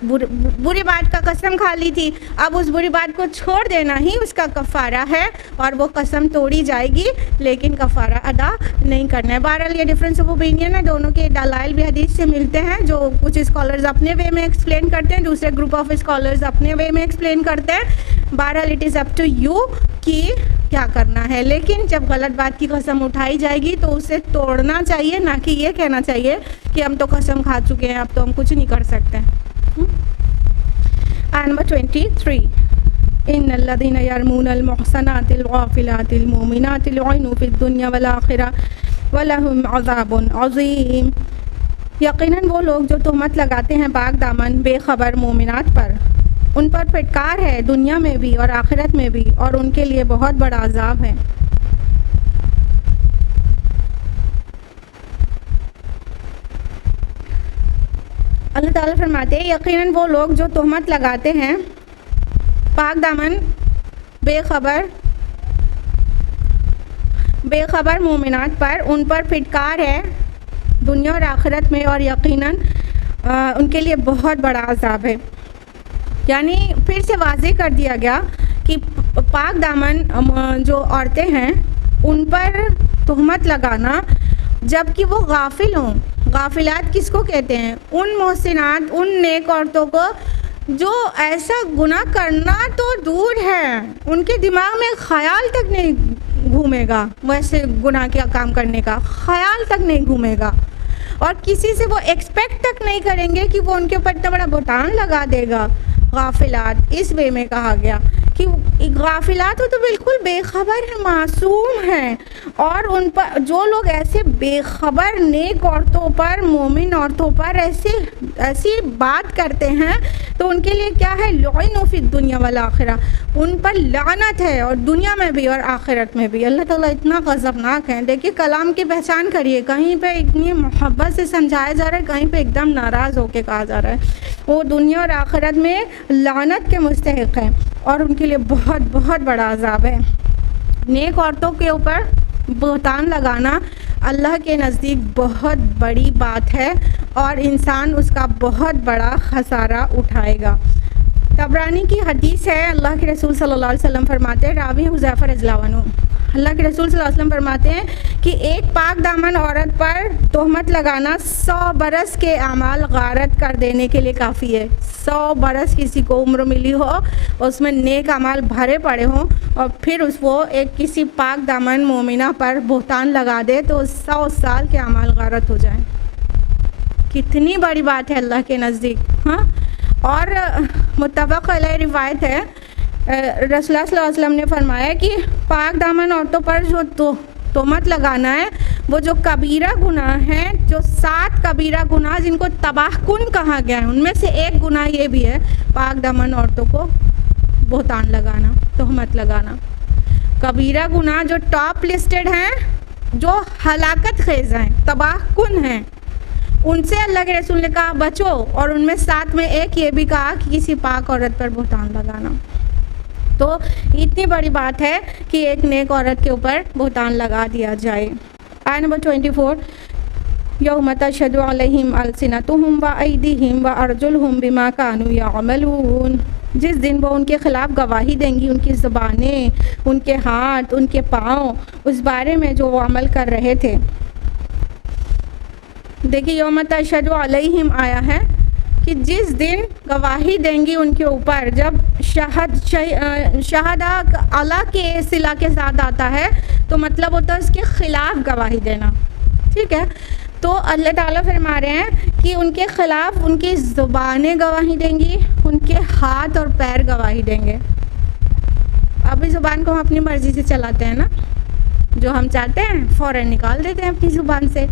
بری بات کا قسم کھا لی تھی، اب اس بری بات کو چھوڑ دینا ہی اس کا کفارہ ہے، اور وہ قسم توڑی جائے گی لیکن کفارہ ادا نہیں کرنا ہے. بہرحال یہ ڈفرینس آف اوپینین ہے، دونوں کے دلائل بھی حدیث سے ملتے ہیں. جو کچھ اسکالرز اپنے وے میں ایکسپلین کرتے ہیں، دوسرے گروپ آف اسکالرز اپنے وے میں ایکسپلین کرتے ہیں. بہرحال it is up to you کہ کیا کرنا ہے. لیکن جب غلط بات کی قسم اٹھائی جائے گی تو اسے توڑنا چاہیے، نہ کہ یہ کہنا چاہیے کہ ہم تو قسم کھا چکے ہیں اب تو ہم کچھ نہیں کر سکتے. نمبر 23 ان الذين يرمون المحصنات الغافلات المؤمنات لعنوا في الدنيا والآخرة ولهم عذاب عظيم. یقیناً وہ لوگ جو تہمت لگاتے ہیں پاک دامن بے خبر مومنات پر، ان پر پھٹکار ہے دنیا میں بھی اور آخرت میں بھی، اور ان کے لیے بہت بڑا عذاب ہے. اللہ تعالیٰ فرماتے ہیں یقیناً وہ لوگ جو تہمت لگاتے ہیں پاک دامن بے خبر مومنات پر، ان پر پھٹکار ہے دنیا اور آخرت میں، اور یقیناً ان کے لیے بہت بڑا عذاب ہے. یعنی پھر سے واضح کر دیا گیا کہ پاک دامن جو عورتیں ہیں ان پر تہمت لگانا جب کہ وہ غافل ہوں. غافلات کس کو کہتے ہیں؟ ان محسنات، ان نیک عورتوں کو جو ایسا گناہ کرنا تو دور ہے، ان کے دماغ میں خیال تک نہیں گھومے گا، ویسے گناہ کیا کام کرنے کا خیال تک نہیں گھومے گا. اور کسی سے وہ ایکسپیکٹ تک نہیں کریں گے کہ وہ ان کے اوپر اتنا بڑا بہتان لگا دے گا. غافلات اس وے میں کہا گیا کہ غافلات تو بالکل بے خبر ہیں، معصوم ہیں، اور ان پر جو لوگ ایسے بے خبر نیک عورتوں پر، مومن عورتوں پر ایسی بات کرتے ہیں تو ان کے لیے کیا ہے؟ لعنوا فی الدنیا والآخرہ، ان پر لعنت ہے، اور دنیا میں بھی اور آخرت میں بھی. اللہ تعالیٰ اتنا غضبناک ہے. دیکھیے کلام کی پہچان کریے، کہیں پہ اتنی محبت سے سمجھایا جا رہا ہے، کہیں پہ ایک دم ناراض ہو کے کہا جا رہا ہے. وہ دنیا اور آخرت میں لعنت کے مستحق ہیں اور ان کے لیے بہت بہت بڑا عذاب ہے. نیک عورتوں کے اوپر بہتان لگانا اللہ کے نزدیک بہت بڑی بات ہے اور انسان اس کا بہت بڑا خسارہ اٹھائے گا. طبرانی کی حدیث ہے، اللہ کے رسول صلی اللہ علیہ وسلم فرماتے ہیں، راوی حذیفہ رضی اللہ عنہ، اللہ کے رسول صلی اللہ علیہ وسلم فرماتے ہیں کہ ایک پاک دامن عورت پر تہمت لگانا 100 برس کے اعمال غارت کر دینے کے لیے کافی ہے. 100 برس کسی کو عمر ملی ہو، اس میں نیک اعمال بھرے پڑے ہوں، اور پھر وہ ایک کسی پاک دامن مومنہ پر بہتان لگا دے تو 100 سال کے اعمال غارت ہو جائیں. کتنی بڑی بات ہے اللہ کے نزدیک. ہاں، اور متفق علیہ روایت ہے، رسول اللہ صلی اللہ علیہ وسلم نے فرمایا کہ پاک دامن عورتوں پر جو تہمت لگانا ہے، وہ جو کبیرہ گناہ ہیں، جو 7 کبیرہ گناہ جن کو تباہ کن کہا گیا ہے، ان میں سے ایک گناہ یہ بھی ہے پاک دامن عورتوں کو بہتان لگانا، تہمت لگانا. کبیرہ گناہ جو ٹاپ لسٹڈ ہیں، جو ہلاکت خیز ہیں، تباہ کن ہیں، ان سے اللہ کے رسول نے کہا بچو، اور ان میں 7 میں ایک یہ بھی کہا کہ کسی پاک عورت پر بہتان لگانا. تو اتنی بڑی بات ہے کہ ایک نیک عورت کے اوپر بہتان لگا دیا جائے. آیت نمبر 24، یوم تشہد علیہم السنتہم وایدیہم وارجلہم بما کانوا یعملون، جس دن وہ ان کے خلاف گواہی دیں گی، ان کی زبانیں، ان کے ہاتھ، ان کے پاؤں، اس بارے میں جو وہ عمل کر رہے تھے. دیکھیے یوم تشہد علیہم آیا ہے کہ جس دن گواہی دیں گی ان کے اوپر. جب شہادہ اللہ کے صلہ کے ساتھ آتا ہے تو مطلب ہوتا ہے اس کے خلاف گواہی دینا. ٹھیک ہے، تو اللہ تعالیٰ فرما رہے ہیں کہ ان کے خلاف ان کی زبانیں گواہی دیں گی، ان کے ہاتھ اور پیر گواہی دیں گے. ابھی زبان کو ہم اپنی مرضی سے چلاتے ہیں نا، جو ہم چاہتے ہیں فوراً نکال دیتے ہیں اپنی زبان سے.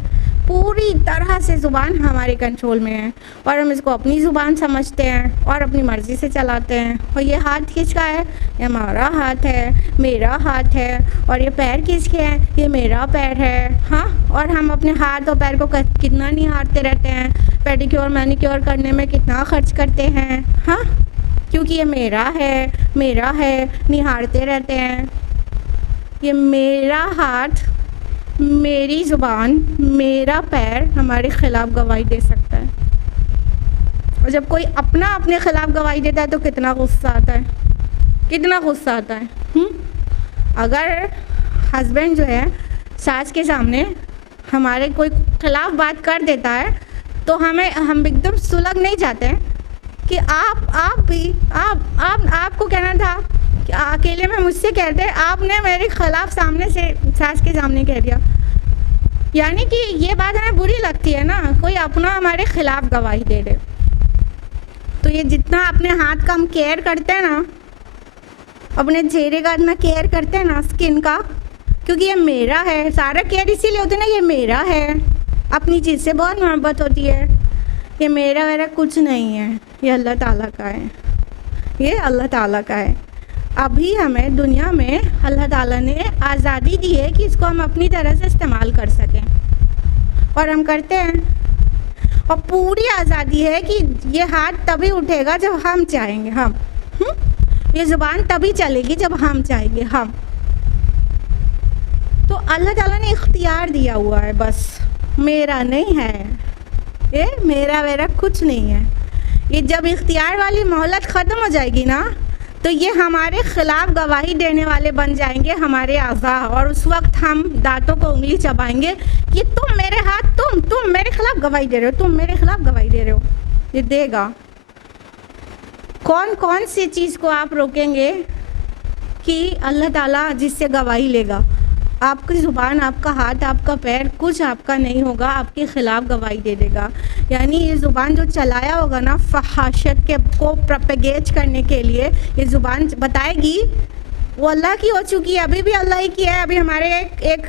پوری طرح سے زبان ہمارے کنٹرول میں ہے اور ہم اس کو اپنی زبان سمجھتے ہیں اور اپنی مرضی سے چلاتے ہیں. اور یہ ہاتھ کس کا ہے؟ یہ ہمارا ہاتھ ہے، میرا ہاتھ ہے. اور یہ پیر کس کے ہے؟ یہ میرا پیر ہے. ہاں، اور ہم اپنے ہاتھ اور پیر کو کتنا نہارتے رہتے ہیں، پیڈیکیور مینیکیور کرنے میں کتنا خرچ کرتے ہیں. ہاں، کیونکہ یہ میرا ہے، نہارتے رہتے ہیں. یہ میرا ہاتھ، میری زبان، میرا پیر ہمارے خلاف گواہی دے سکتا ہے. اور جب کوئی اپنے خلاف گواہی دیتا ہے تو کتنا غصہ آتا ہے. اگر ہسبینڈ جو ہے ساس کے سامنے ہمارے کوئی خلاف بات کر دیتا ہے تو ہم ایک دم سلگ نہیں جاتے ہیں کہ آپ کو کہنا تھا کہ اکیلے میں مجھ سے کہتے، آپ نے میرے خلاف سامنے سے ساس کے سامنے کہہ دیا. یعنی کہ یہ بات ہمیں بری لگتی ہے نا، کوئی اپنا ہمارے خلاف گواہی دے دے. تو یہ جتنا اپنے ہاتھ کا ہم کیئر کرتے ہیں نا، اپنے چہرے کا اتنا کیئر کرتے ہیں نا، اسکن کا، کیونکہ یہ میرا ہے. سارا کیئر اسی لیے ہوتا ہے نا، یہ میرا ہے. اپنی چیز سے بہت محبت ہوتی ہے. یہ میرا کچھ نہیں ہے، یہ اللہ تعالیٰ کا ہے. یہ اللہ تعالیٰ کا ہے. ابھی ہمیں دنیا میں اللہ تعالیٰ نے آزادی دی ہے کہ اس کو ہم اپنی طرح سے استعمال کر سکیں، اور ہم کرتے ہیں. اور پوری آزادی ہے کہ یہ ہاتھ تبھی اٹھے گا جب ہم چاہیں گے. یہ زبان تبھی چلے گی جب ہم چاہیں گے. تو اللہ تعالیٰ نے اختیار دیا ہوا ہے، بس میرا نہیں ہے. یہ میرا کچھ نہیں ہے. یہ جب اختیار والی مہلت ختم ہو جائے گی نا، تو یہ ہمارے خلاف گواہی دینے والے بن جائیں گے، ہمارے اعضاء. اور اس وقت ہم دانتوں کو انگلی چبائیں گے کہ تم میرے ہاتھ، تم میرے خلاف گواہی دے رہے ہو، تم میرے خلاف گواہی دے رہے ہو. یہ دے گا. کون سی چیز کو آپ روکیں گے کہ اللہ تعالیٰ جس سے گواہی لے گا؟ آپ کی زبان، آپ کا ہاتھ، آپ کا پیر کچھ آپ کا نہیں ہوگا، آپ کے خلاف گواہی دے دے گا. یعنی یہ زبان جو چلایا ہوگا نا فحاشت کے کو پروپیگیٹ کرنے کے لیے، یہ زبان بتائے گی وہ اللہ کی ہو چکی ہے، ابھی بھی اللہ ہی کی ہے، ابھی ہمارے ایک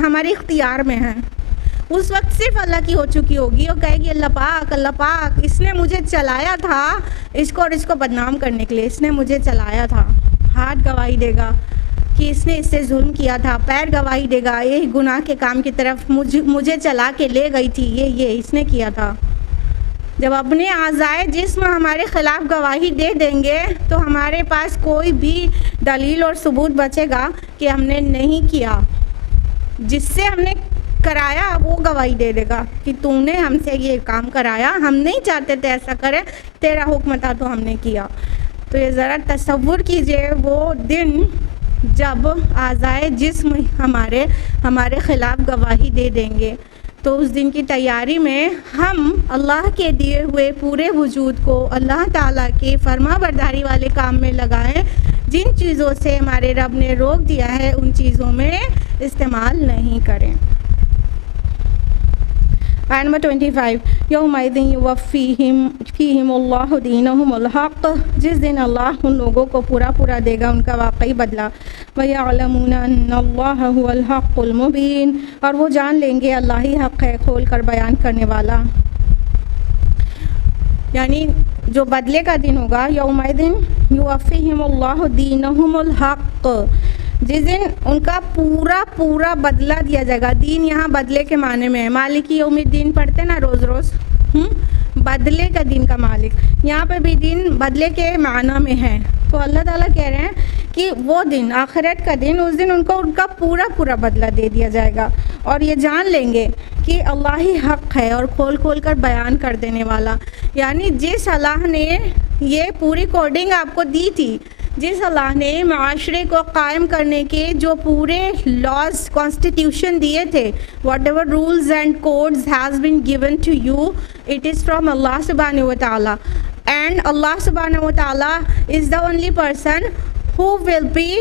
ہمارے اختیار میں ہے. اس وقت صرف اللہ کی ہو چکی ہوگی، اور کہے گی اللہ پاک اس نے مجھے چلایا تھا اس کو اور اس کو بدنام کرنے کے لیے، اس نے مجھے چلایا تھا. ہاتھ گواہی دے گا کہ اس نے اس سے ظلم کیا تھا، پیر گواہی دے گا یہ گناہ کے کام کی طرف مجھے چلا کے لے گئی تھی، یہ اس نے کیا تھا. جب اپنے اعضائے جسم ہمارے خلاف گواہی دے دیں گے تو ہمارے پاس کوئی بھی دلیل اور ثبوت بچے گا کہ ہم نے نہیں کیا. جس سے ہم نے کرایا وہ گواہی دے دے گا کہ تو نے ہم سے یہ کام کرایا، ہم نہیں چاہتے تھے ایسا کرے، تیرا حکم تھا تو ہم نے کیا. تو یہ ذرا تصور کیجئے وہ دن جب اعضائے جسم ہمارے خلاف گواہی دے دیں گے. تو اس دن کی تیاری میں ہم اللہ کے دیے ہوئے پورے وجود کو اللہ تعالیٰ کے فرما برداری والے کام میں لگائیں. جن چیزوں سے ہمارے رب نے روک دیا ہے ان چیزوں میں استعمال نہیں کریں. آیت نمبر 25 یومئذ یوفیہم اللہ دینہم الحق، جس دن اللہ ان لوگوں کو پورا دے گا ان کا واقعی بدلہ. وَيَعْلَمُونَ أَنَّ اللَّهَ هُوَ الْحَقُّ الْمُبِينُ، اور وہ جان لیں گے اللہ ہی حق ہے کھول کر بیان کرنے والا. یعنی جو بدلے کا دن ہوگا، یومئذ یوفیہم اللہ دینہم الحق، جس دن ان کا پورا بدلہ دیا جائے گا. دین یہاں بدلے کے معنی میں ہے. مالک یوم الدین پڑھتے نا روز بدلے کا دن کا مالک، یہاں پہ بھی دین بدلے کے معنی میں ہے. تو اللہ تعالیٰ کہہ رہے ہیں کہ وہ دن آخرت کا دن، اس دن ان کو ان کا پورا بدلہ دے دیا جائے گا، اور یہ جان لیں گے کہ اللہ ہی حق ہے اور کھول کر بیان کر دینے والا. یعنی جس اللہ نے یہ پوری کوڈنگ آپ کو دی تھی، جس اللہ نے معاشرے کو قائم کرنے کے جو پورے لاز کانسٹیٹیوشن دیے تھے، whatever rules and codes has been given to you, it is from اللہ سبحانہ و تعالیٰ. اینڈ اللہ سبحانہ و تعالیٰ is the only person who will be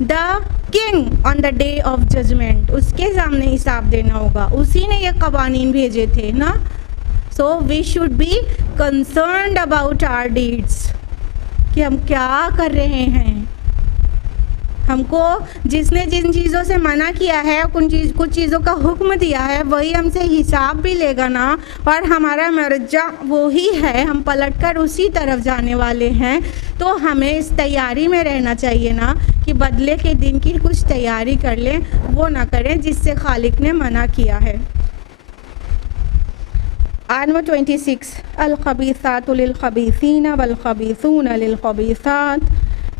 the king on the day of judgement. اس کے سامنے حساب دینا ہوگا، اسی نے یہ قوانین بھیجے تھے نا. So we should be concerned about our deeds, کہ ہم کیا کر رہے ہیں. ہم کو جس نے جن چیزوں سے منع کیا ہے، کچھ چیزوں کا حکم دیا ہے، وہی ہم سے حساب بھی لے گا نا، اور ہمارا مرجع وہی ہے، ہم پلٹ کر اسی طرف جانے والے ہیں. تو ہمیں اس تیاری میں رہنا چاہیے نا کہ بدلے کے دن کی کچھ تیاری کر لیں، وہ نہ کریں جس سے خالق نے منع کیا ہے. آیت نمبر 26 الخبیثات للخبیثین والخبیثون للخبیثات،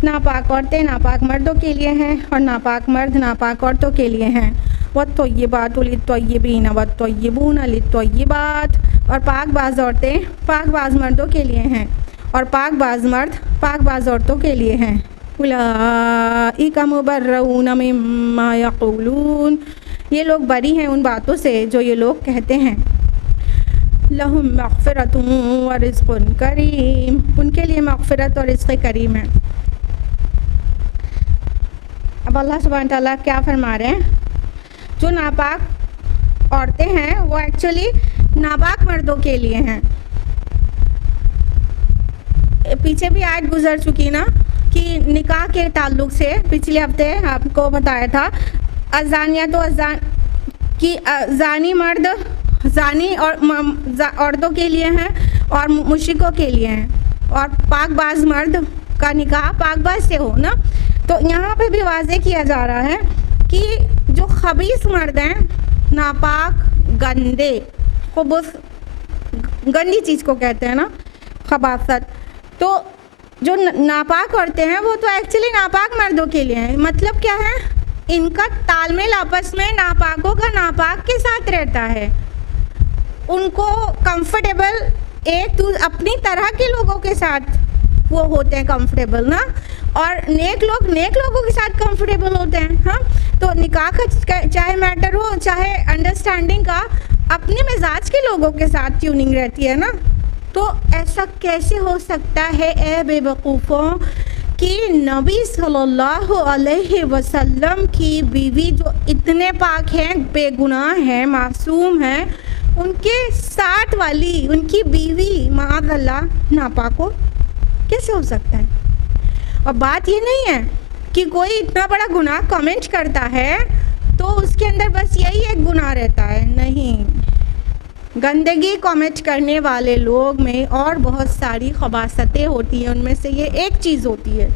ناپاک عورتیں ناپاک مردوں کے لیے ہیں اور ناپاک مرد ناپاک عورتوں کے لیے ہیں. والطیبات للطیبین والطیبون للطیبات، اور پاک باز عورتیں پاک باز مردوں کے لیے ہیں اور پاک باز مرد پاک باز عورتوں کے لیے ہیں. اولئک مبرؤون مما یقولون، یہ لوگ بری ہیں ان باتوں سے جو یہ لوگ کہتے ہیں. لہم مغفرۃ ورزق کریم، ان کے لیے مغفرت اور رزق کریم ہے. اب اللہ سبحانہ تعالیٰ کیا فرما رہے ہیں؟ جو ناپاک عورتیں ہیں وہ ایکچولی ناپاک مردوں کے لیے ہیں. پیچھے بھی آیت گزر چکی نا کہ نکاح کے تعلق سے، پچھلے ہفتے آپ کو بتایا تھا ازانیہ تو کہ زانی مرد زانی اور عورتوں کے لیے ہیں اور مشرکوں کے لیے ہیں، اور پاک باز مرد کا نکاح پاک باز سے ہو نا. تو یہاں پہ بھی واضح کیا جا رہا ہے کہ جو خبیث مرد ہیں، ناپاک، گندے، خبث گندی چیز کو کہتے ہیں نا خباثت، تو جو ناپاک عورتیں ہیں وہ تو ایکچولی ناپاک مردوں کے لیے ہیں. مطلب کیا ہے؟ ان کا تال میل آپس میں ناپاکوں کا ناپاک کے ساتھ رہتا ہے. ان کو کمفرٹیبل ایک اپنی طرح کے لوگوں کے ساتھ وہ ہوتے ہیں کمفرٹیبل نا، اور نیک لوگ نیک لوگوں کے ساتھ کمفرٹیبل ہوتے ہیں. ہاں، تو نکاح کا چاہے میٹر ہو چاہے انڈرسٹینڈنگ کا، اپنے مزاج کے لوگوں کے ساتھ ٹیوننگ رہتی ہے نا. تو ایسا کیسے ہو سکتا ہے اے بے وقوفوں کہ نبی صلی اللہ علیہ وسلم کی بیوی جو اتنے پاک ہیں، بے گناہ ہیں، معصوم ہیں، ان کے ساتھ والی ان کی بیوی معاذ اللہ ناپاک ہو؟ کیسے ہو سکتا ہے؟ اور بات یہ نہیں ہے کہ کوئی اتنا بڑا گناہ کمنٹ کرتا ہے تو اس کے اندر بس یہی ایک گناہ رہتا ہے، نہیں، گندگی کمنٹ کرنے والے لوگ میں اور بہت ساری خباثتیں ہوتی ہیں، ان میں سے یہ ایک چیز ہوتی ہے۔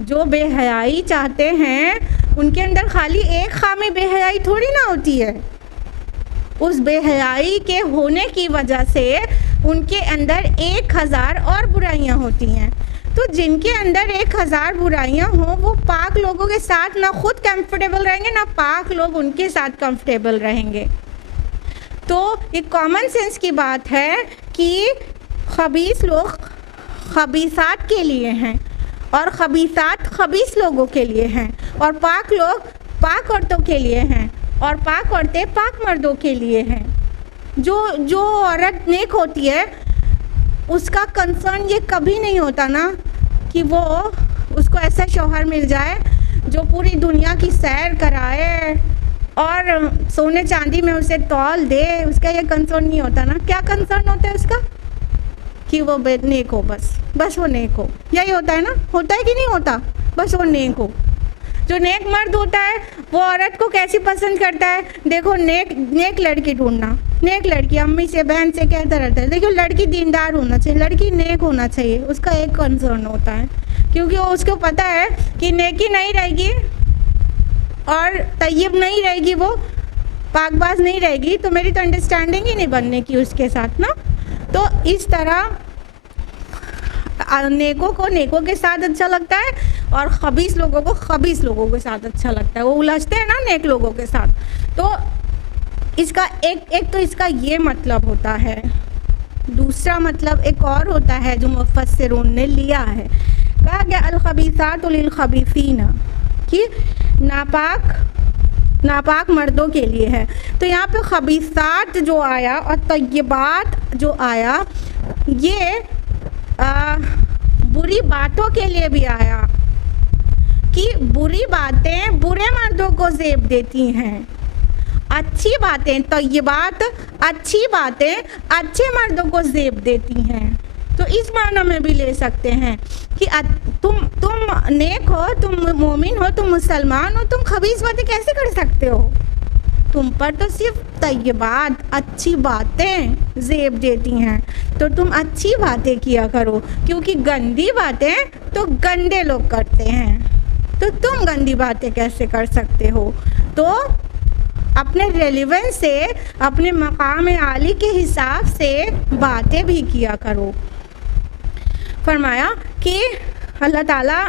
جو بے حیائی چاہتے ہیں ان کے اندر خالی ایک خامی بے حیائی تھوڑی نہ ہوتی ہے، اس بے حیائی کے ہونے کی وجہ سے ان کے اندر 1000 اور برائیاں ہوتی ہیں۔ تو جن کے اندر 1000 برائیاں ہوں وہ پاک لوگوں کے ساتھ نہ خود کمفرٹیبل رہیں گے، نہ پاک لوگ ان کے ساتھ کمفرٹیبل رہیں گے۔ تو ایک کامن سینس کی بات ہے کہ خبیث لوگ خبیثات کے لیے ہیں اور خبیثات خبیث لوگوں کے لیے ہیں، اور پاک لوگ پاک عورتوں کے لیے ہیں اور پاک عورتیں پاک مردوں کے لیے ہیں۔ جو عورت نیک ہوتی ہے اس کا کنسرن یہ کبھی نہیں ہوتا نا کہ وہ اس کو ایسا شوہر مل جائے جو پوری دنیا کی سیر کرائے اور سونے چاندی میں اسے تول دے، اس کا یہ کنسرن نہیں ہوتا نا۔ کیا کنسرن ہوتا ہے اس کا؟ کہ وہ نیک ہو، بس وہ نیک ہو، یہی ہوتا ہے نا؟ ہوتا ہے کہ نہیں ہوتا؟ بس وہ نیک ہو۔ جو نیک مرد ہوتا ہے وہ عورت کو کیسی پسند کرتا ہے؟ دیکھو نیک لڑکی ڈھونڈنا، نیک لڑکی، امی سے بہن سے کہتا رہتا ہے دیکھو لڑکی دیندار ہونا چاہیے، لڑکی نیک ہونا چاہیے، اس کا ایک کنسرن ہوتا ہے، کیونکہ اس کو پتہ ہے کہ نیکی نہیں رہے گی اور طیب نہیں رہے گی، وہ پاک باز نہیں رہے گی تو میری تو انڈرسٹینڈنگ ہی نہیں بننے کی اس کے ساتھ نا۔ تو اس طرح نیکوں کو نیکوں کے ساتھ اچھا لگتا ہے اور خبیث لوگوں کو خبیث لوگوں کے ساتھ اچھا لگتا ہے، وہ الجھتے ہیں نا نیک لوگوں کے ساتھ۔ تو اس کا ایک تو اس کا یہ مطلب ہوتا ہے، دوسرا مطلب ایک اور ہوتا ہے جو مفسرون نے لیا ہے، کہا کہ الخبیثات للخبیثین، کہ ناپاک مردوں کے لیے ہے۔ تو یہاں پہ خبیثات جو آیا اور طیبات جو آیا یہ بری باتوں کے لیے بھی آیا، کہ بری باتیں برے مردوں کو زیب دیتی ہیں، اچھی باتیں طیبات اچھی باتیں اچھے مردوں کو زیب دیتی ہیں۔ تو اس معنی میں بھی لے سکتے ہیں کہ تم نیک ہو، تم مومن ہو، تم مسلمان ہو، تم خبیث باتیں کیسے کر سکتے ہو؟ تم پر تو صرف طیبات اچھی باتیں زیب دیتی ہیں، تو تم اچھی باتیں کیا کرو، کیونکہ گندی باتیں تو گندے لوگ کرتے ہیں، تو تم گندی باتیں کیسے کر سکتے ہو؟ تو اپنے ریلیونس سے، اپنے مقام عالی کے حساب سے باتیں بھی کیا کرو۔ فرمایا کہ اللہ تعالیٰ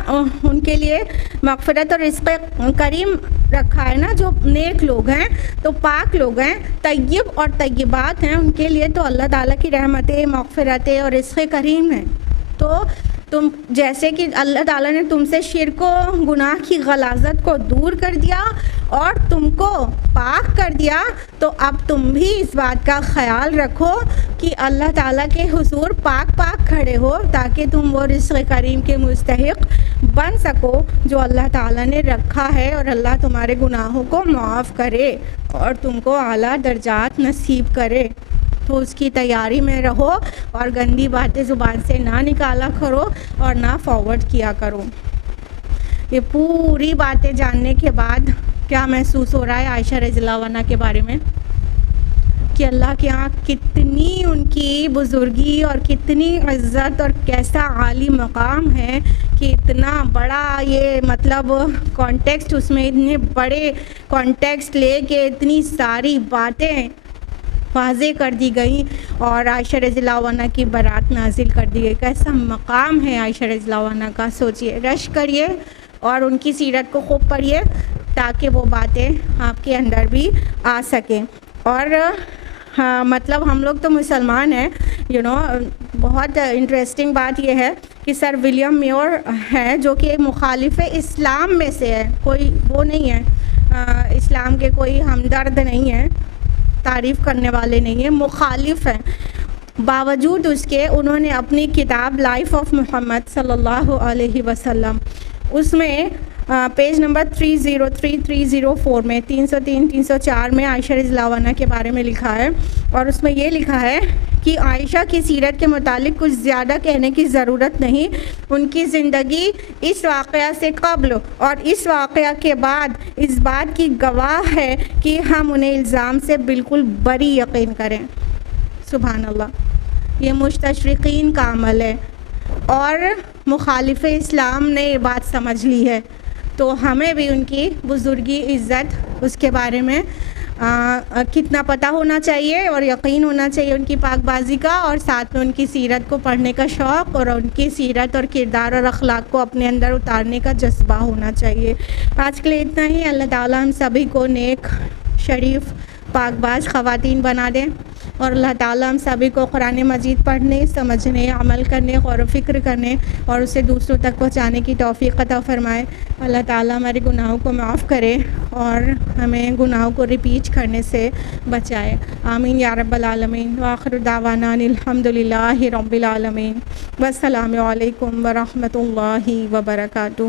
ان کے لیے مغفرت اور رزق کریم رکھا ہے نا، جو نیک لوگ ہیں تو پاک لوگ ہیں، طیب اور طیبات ہیں، ان کے لیے تو اللہ تعالیٰ کی رحمتیں، مغفرتیں اور رزق کریم ہیں۔ تو تم جیسے کہ اللہ تعالیٰ نے تم سے شرک و گناہ کی غلاظت کو دور کر دیا اور تم کو پاک کر دیا، تو اب تم بھی اس بات کا خیال رکھو کہ اللہ تعالیٰ کے حضور پاک کھڑے ہو، تاکہ تم وہ رزق کریم کے مستحق بن سکو جو اللہ تعالیٰ نے رکھا ہے، اور اللہ تمہارے گناہوں کو معاف کرے اور تم کو اعلیٰ درجات نصیب کرے۔ تو اس کی تیاری میں رہو اور گندی باتیں زبان سے نہ نکالا کرو اور نہ فارورڈ کیا کرو۔ یہ پوری باتیں جاننے کے بعد کیا محسوس ہو رہا ہے عائشہ رضی اللہ عنہا کے بارے میں؟ کہ اللہ کے یہاں کتنی ان کی بزرگی اور کتنی عزت اور کیسا عالی مقام ہے کہ اتنا بڑا یہ مطلب کانٹیکسٹ، اس میں اتنے بڑے کانٹیکسٹ لے کے اتنی ساری باتیں واضح کر دی گئی اور عائشہ رضی اللہ عنہا کی برات نازل کر دی گئی۔ کیسا مقام ہے عائشہ رضی اللہ عنہا کا، سوچئے، رشک کریے اور ان کی سیرت کو خوب پڑھیے تاکہ وہ باتیں آپ کے اندر بھی آ سکیں۔ اور مطلب ہم لوگ تو مسلمان ہیں، بہت انٹرسٹنگ بات یہ ہے کہ سر ولیم میور ہے جو کہ مخالف اسلام میں سے ہے، کوئی وہ نہیں ہے اسلام کے، کوئی ہمدرد نہیں ہے، تعریف کرنے والے نہیں ہیں، مخالف ہیں۔ باوجود اس کے انہوں نے اپنی کتاب لائف آف محمد صلی اللہ علیہ وسلم اس میں پیج نمبر 303 304 میں 303 304 میں عائشہ رضی اللہ عنہا کے بارے میں لکھا ہے، اور اس میں یہ لکھا ہے کہ عائشہ کی سیرت کے متعلق کچھ زیادہ کہنے کی ضرورت نہیں، ان کی زندگی اس واقعہ سے قبل اور اس واقعہ کے بعد اس بات کی گواہ ہے کہ ہم انہیں الزام سے بالکل بری یقین کریں۔ سبحان اللہ، یہ مستشرقین کا عمل ہے اور مخالف اسلام نے یہ بات سمجھ لی ہے، تو ہمیں بھی ان کی بزرگی، عزت، اس کے بارے میں کتنا پتہ ہونا چاہیے اور یقین ہونا چاہیے ان کی پاک بازی کا، اور ساتھ میں ان کی سیرت کو پڑھنے کا شوق اور ان کی سیرت اور کردار اور اخلاق کو اپنے اندر اتارنے کا جذبہ ہونا چاہیے۔ آج کے لیے اتنا ہی۔ اللہ تعالیٰ ہم سبھی کو نیک، شریف، پاک باز خواتین بنا دیں، اور اللہ تعالیٰ ہم سبھی کو قرآن مجید پڑھنے، سمجھنے، عمل کرنے، غور و فکر کرنے اور اسے دوسروں تک پہنچانے کی توفیق عطا فرمائے۔ اللہ تعالیٰ ہمارے گناہوں کو معاف کرے اور ہمیں گناہوں کو ریپیٹ کرنے سے بچائے۔ آمین یا رب العالمین۔ وآخر دعوانا الحمد للہ رب العالمین۔ والسلام علیکم ورحمۃ اللہ وبرکاتہ۔